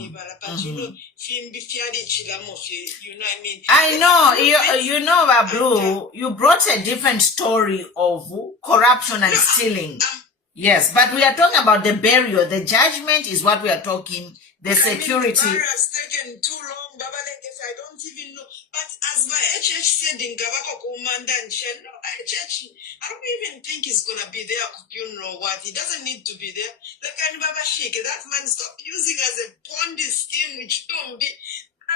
I mean? I know, you know, Bablu, you brought a different story of corruption and stealing. Yes, but we are talking about the burial. The judgment is what we are talking. The security. The burial has taken too long, I don't even know. But as my HH said in Gavako Komanda and Shen, no, HH, I don't even think he's going to be there, you know what. He doesn't need to be there. Like Baba Sheikh, that man, stop using as a Ponzi scheme, which don't be.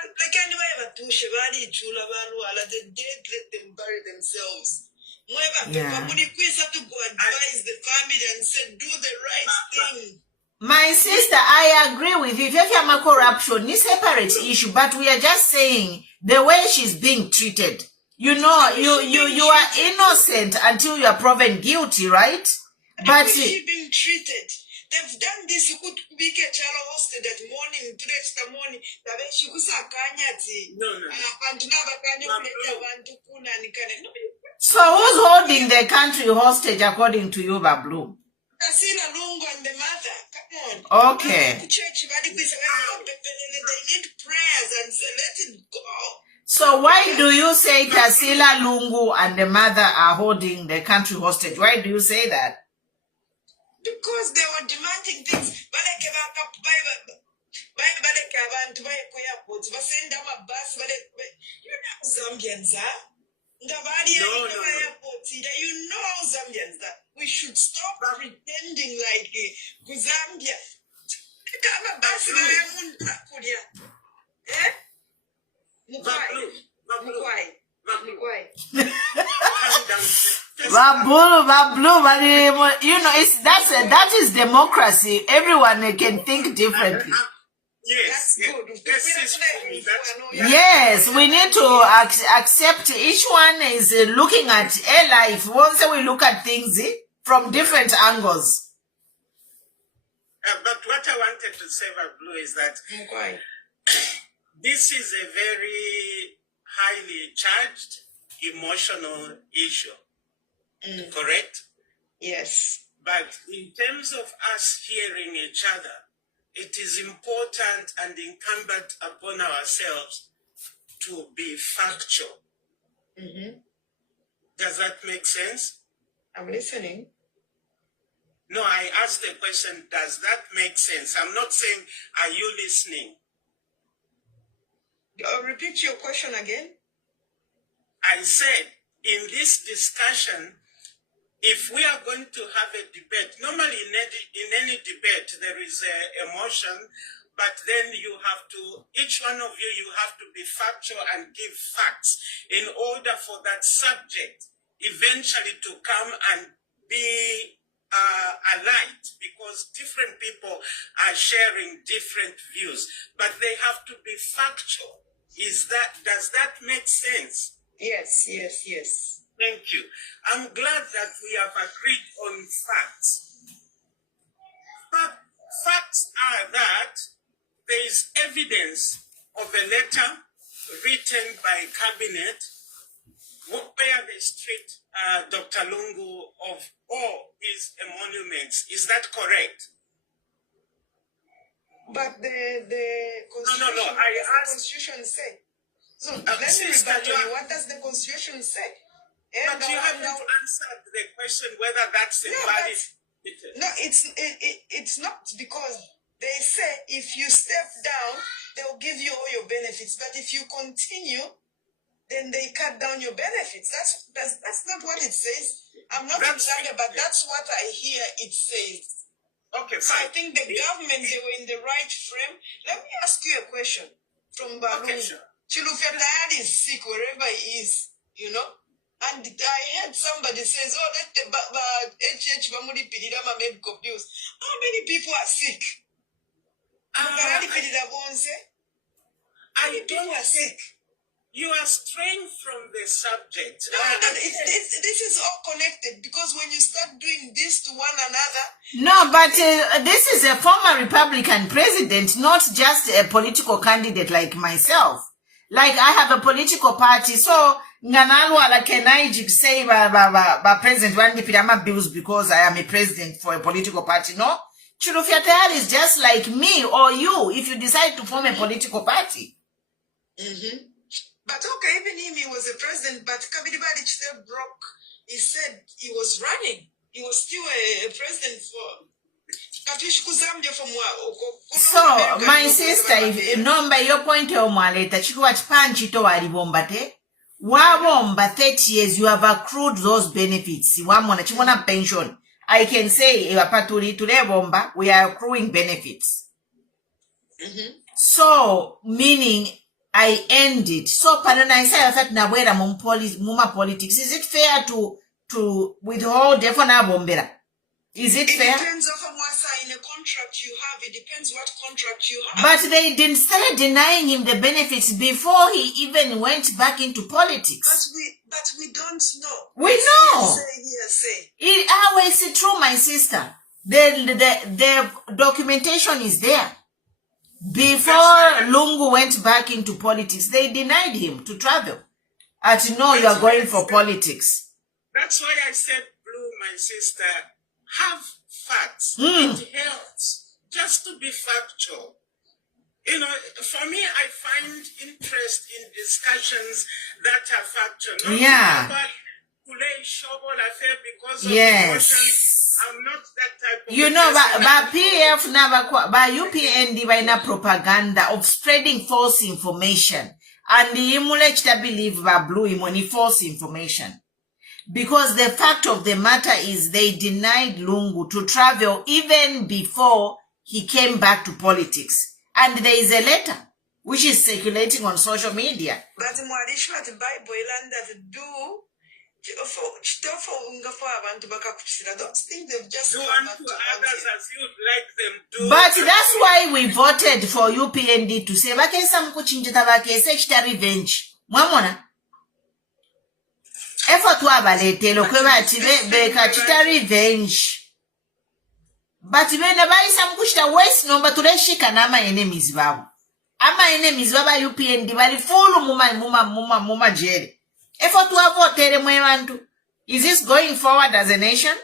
Like anybody ever do Shivani, Chula, the dead, let them bury themselves. Somebody have to go advise the family and say, do the right thing. My sister, I agree with you. If you have a corruption, it's a separate issue, but we are just saying the way she's being treated. You know, you are innocent until you are proven guilty, right? But she's being treated. They've done this. You could be a child hosted that morning, the morning. So who's holding the country hostage according to you, Bablu? Tasila Lungu and the mother. Come on. Okay. Church, they need prayers and say, let it go. So why do you say Tasila Lungu and the mother are holding the country hostage? Why do you say that? Because they were demanding things. You know Zambians, huh? You know Zambians that we should stop pretending like Zambia. Bablu, you know, that is democracy. Everyone can think differently. Yes, yes, we need to accept each one is looking at a life. Once we look at things from different angles. But what I wanted to say, Bablu, is that this is a very highly charged, emotional issue. Correct? Yes. But in terms of us hearing each other, it is important and incumbent upon ourselves to be factual. Does that make sense? I'm listening. No, I asked the question, does that make sense? I'm not saying, are you listening? Repeat your question again. I said, in this discussion, if we are going to have a debate, normally in any debate, there is a emotion, but then you have to, each one of you have to be factual and give facts in order for that subject eventually to come and be aligned, because different people are sharing different views, but they have to be factual. Does that make sense? Yes, yes, yes. Thank you. I'm glad that we have agreed on facts. But facts are that there is evidence of a letter written by cabinet where they stripped Dr. Lungu of all his emoluments. Is that correct? But the Constitution, no. I asked. Constitution say? So let me rebut you. What does the Constitution say? But you haven't answered the question whether that's a valid. No, it's not, because they say if you step down, they'll give you all your benefits. But if you continue, then they cut down your benefits. That's not what it says. I'm not excited, but that's what I hear it says. Okay, so I think the government, they were in the right frame. Let me ask you a question from Balungu. Okay, sure. Chilufetayadi is sick wherever he is, you know? And I heard somebody says, oh, let the HH Bamudi Pididama medical bills. How many people are sick? I don't sick. You are straying from the subject. No, and this is all connected because when you start doing this to one another. No, but this is a former Republican president, not just a political candidate like myself. Like I have a political party, so nganalwa like can I say ba president one dipirama bills because I am a president for a political party? No, Chulufiatel is just like me or you if you decide to form a political party. But okay, even him, he was a president, but Kabidibadi still broke. He said he was running. He was still a president for. So, my sister, if number your point of Maleta, Chikuach Panchito Aribombate, Wawomba 30 years, you have accrued those benefits. Chimona pension. I can say, Paturi to Bomba, we are accruing benefits. So, meaning, I end it. So, Panana, I say, Nawera Muma politics. Is it fair to withhold Defona Bombera? Is it fair? It depends on in a contract you have. It depends what contract you have. But they didn't start denying him the benefits before he even went back into politics. But we don't know. We know. Hearsay. It's true, my sister. The documentation is there. Before Lungu went back into politics, they denied him to travel. No, you are going for politics. That's why I said, Blue, my sister, have facts. It helps just to be factual. You know, for me, I find interest in discussions that are factual. Not about Kulei Shobol affair because of emotions. I'm not that type of by PF never by UPND by na propaganda of spreading false information. And the emulate to believe by Blue money false information. Because the fact of the matter is they denied Lungu to travel even before he came back to politics. And there is a letter which is circulating on social media. But Mwadishwa the Bible that do those things they've just do unto others as you'd like them to. But that's why we voted for UPND to say Bakesa Mkuchinjita Bakese Chita revenge. Mwamona? Effort wabaletelo kweba beka chita revenge. But when the buy some kushita west number to shika na ama enemies babu. Ama enemies baba UPND bali full muma jere. Effort wabotere mwewantu. Is this going forward as a nation?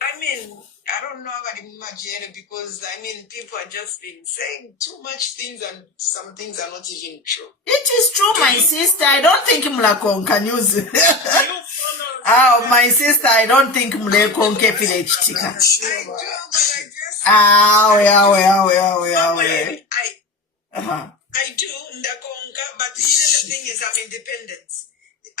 I mean, I don't know about the Mumajere because people are just been saying too much things and some things are not even true. It is true, my sister. I don't think Mlakon can use it. Oh, my sister, I don't think Mlakon can feel chica. I do, Ndakonga, but the thing is I'm independent. I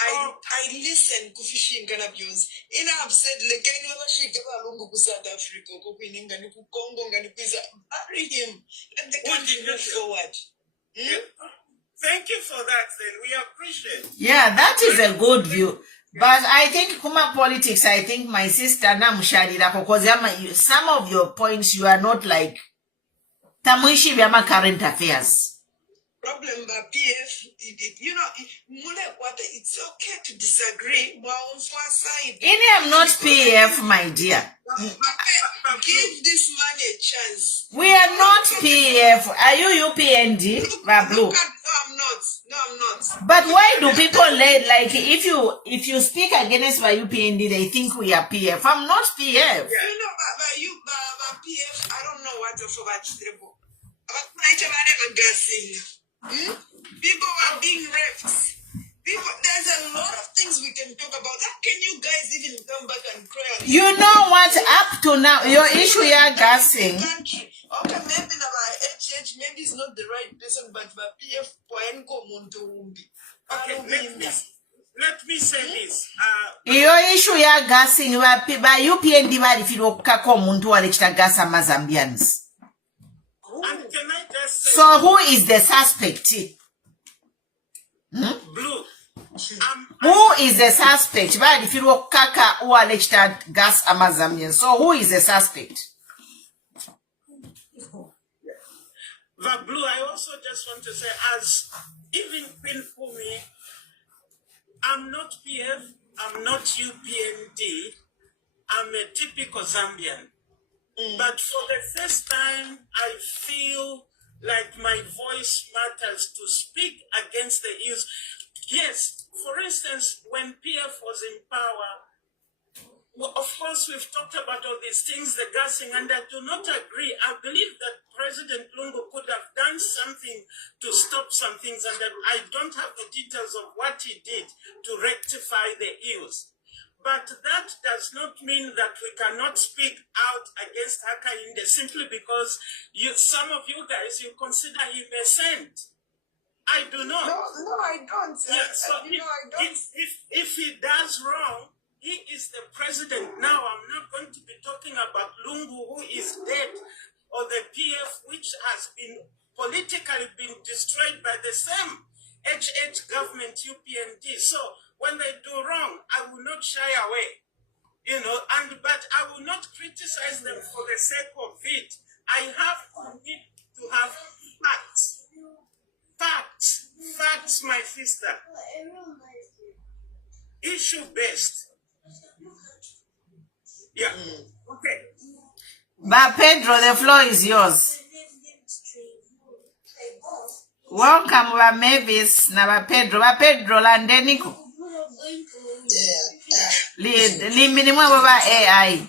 listen to fishing and abuse. And I've said, like, I never shake a lungu to South Africa, Kopinning and Congo and marry him. Let the country move forward. Thank you for that, then. We appreciate it. Yeah, that is a good view. But I think Kuma politics, I think my sister Namusharira, because some of your points you are not like Tamuishi Vyama current affairs. Problem by PF, it's okay to disagree. I'm not PF, my dear. Give this man a chance. We are not PF. Are you UPND, Bablu? No, I'm not. But why do people like if you speak against my UPND, they think we are PF? I'm not PF. Yeah. By PF, I don't know what you're about to do. People are being raped. There's a lot of things we can talk about. How can you guys even come back and cry? You know what? Up to now, your issue here, gassing. Okay, maybe HH, maybe it's not the right person, but PF Okay, let me say this. Your issue here, gassing, by UPND, if you kako muntu wale gasa Mazambians. And can I just say, so who is the suspect? Blue. Who is the suspect? But if you look kaka who alleged gas Amazonian, so who is the suspect? But Blue, I also just want to say, as even Queen Fumi, I'm not PF, I'm not UPND, I'm a typical Zambian. But for the first time, I feel like my voice matters to speak against the ills. Yes, for instance, when PF was in power, well, of course, we've talked about all these things, the gassing, and I do not agree. I believe that President Lungu could have done something to stop some things, and I don't have the details of what he did to rectify the ills. But that does not mean that we cannot speak out against Nakachinda simply because some of you guys, you consider him a saint. I do not. No, I don't. Yeah, so I don't. If he does wrong, he is the president now. I'm not going to be talking about Lungu, who is dead, or the PF, which has been politically been destroyed by the same HH government, UPND. So when they do wrong, I will not shy away, but I will not criticize them for the sake of it. I need to have facts. Facts, my sister. Issue based. Yeah. Okay. But Pedro, the floor is yours. Welcome, ba Mavis na ba Pedro. Ba Pedro landeniko. Limbini mwa ba AI.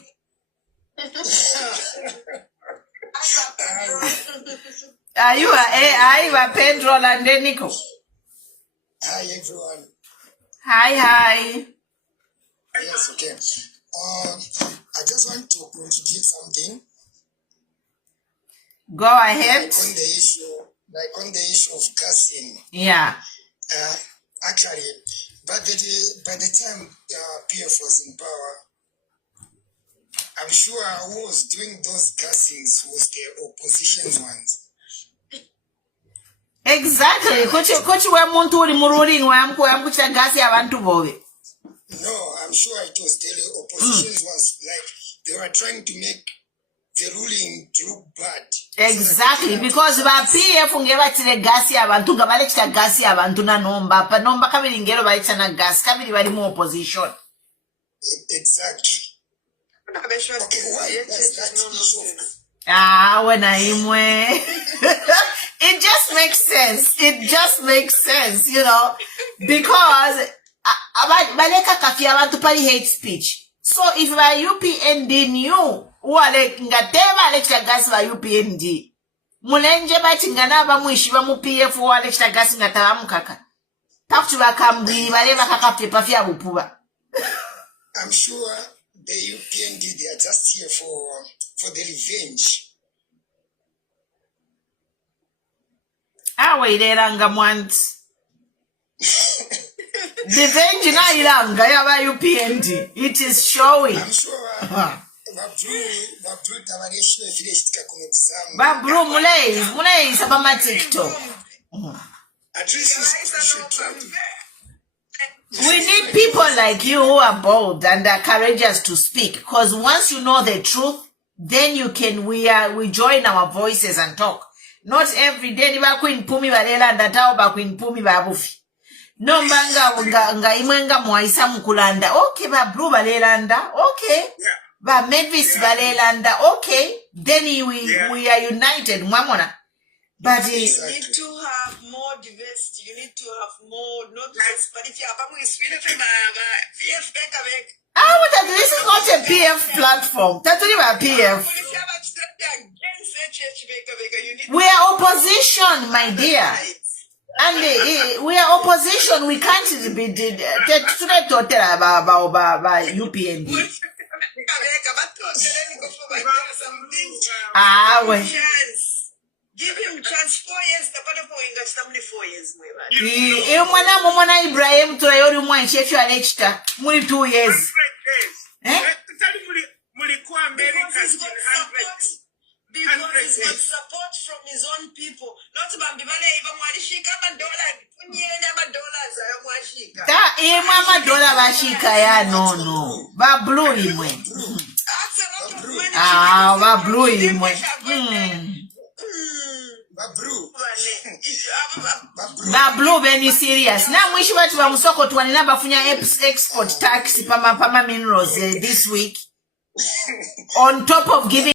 Are you a AI ba Pedro landeniko? Hi everyone. Hi. Yes, okay. I just want to contribute something. Go ahead. Like on the issue of gassing. Yeah. Actually, by the time PF was in power, I'm sure who was doing those gassings was the opposition ones. Exactly. Kuchi we muntu uri muruling wa gasi abantu bobe. No, I'm sure it was the opposition ones. Like they were trying to make the ruling look bad. Exactly, because ba PF ngeba tire gasi abantu ngabale kita gasi abantu na nomba kabiri ngero balicha na gas kabiri bali mu opposition. Exactly. Okay, why does that issue? When it just makes sense. It just makes sense, because baleka kafia abantu pali hate speech. So if my UPND knew wale ngateba lecture gas ba UPND mulenje batingana ba mwishi ba mu PF wale lecture gas ngataba mukaka tafutu bakambwiri bale bakaka pepa fya bupuba. I'm sure the UPND they are just here for the revenge. Iranga mwant. Revenge na iranga ya ba UPND. It is showing. I'm sure Babru mulei sabama TikTok. At least you should try to. We need people like you who are bold and are courageous to speak, because once you know the truth, then we join our voices and talk. Not every day ba Queen Pumi balela ndatao ba Queen Pumi babufi. No nga imwenga mwaisa mkulanda. Okay, ba Blue balelanda. Okay. Ba Mavis balelanda. Okay. Then we are united. Mwamona. But you need to have more diversity. You need to have more, not less. But if you have this is not a PF platform. That's only about PF. We are opposition, my dear. And we are opposition. We can't be about UPND. Give him chance 4 years. The part of going 4 years. Mwana Ibrahim to ayori mwanshefu alechta. Muli 2 years. Because he's got support from his own people. Not Bambi Vale, even Mwashika, $1. $dollar bashika ya no. Ba blue imwe. Ba blue imwe. Babru. Ba blue beni serious. Na mwishi watu wa musoko tuwanina bafunya export tax pama minerals this week. On top of giving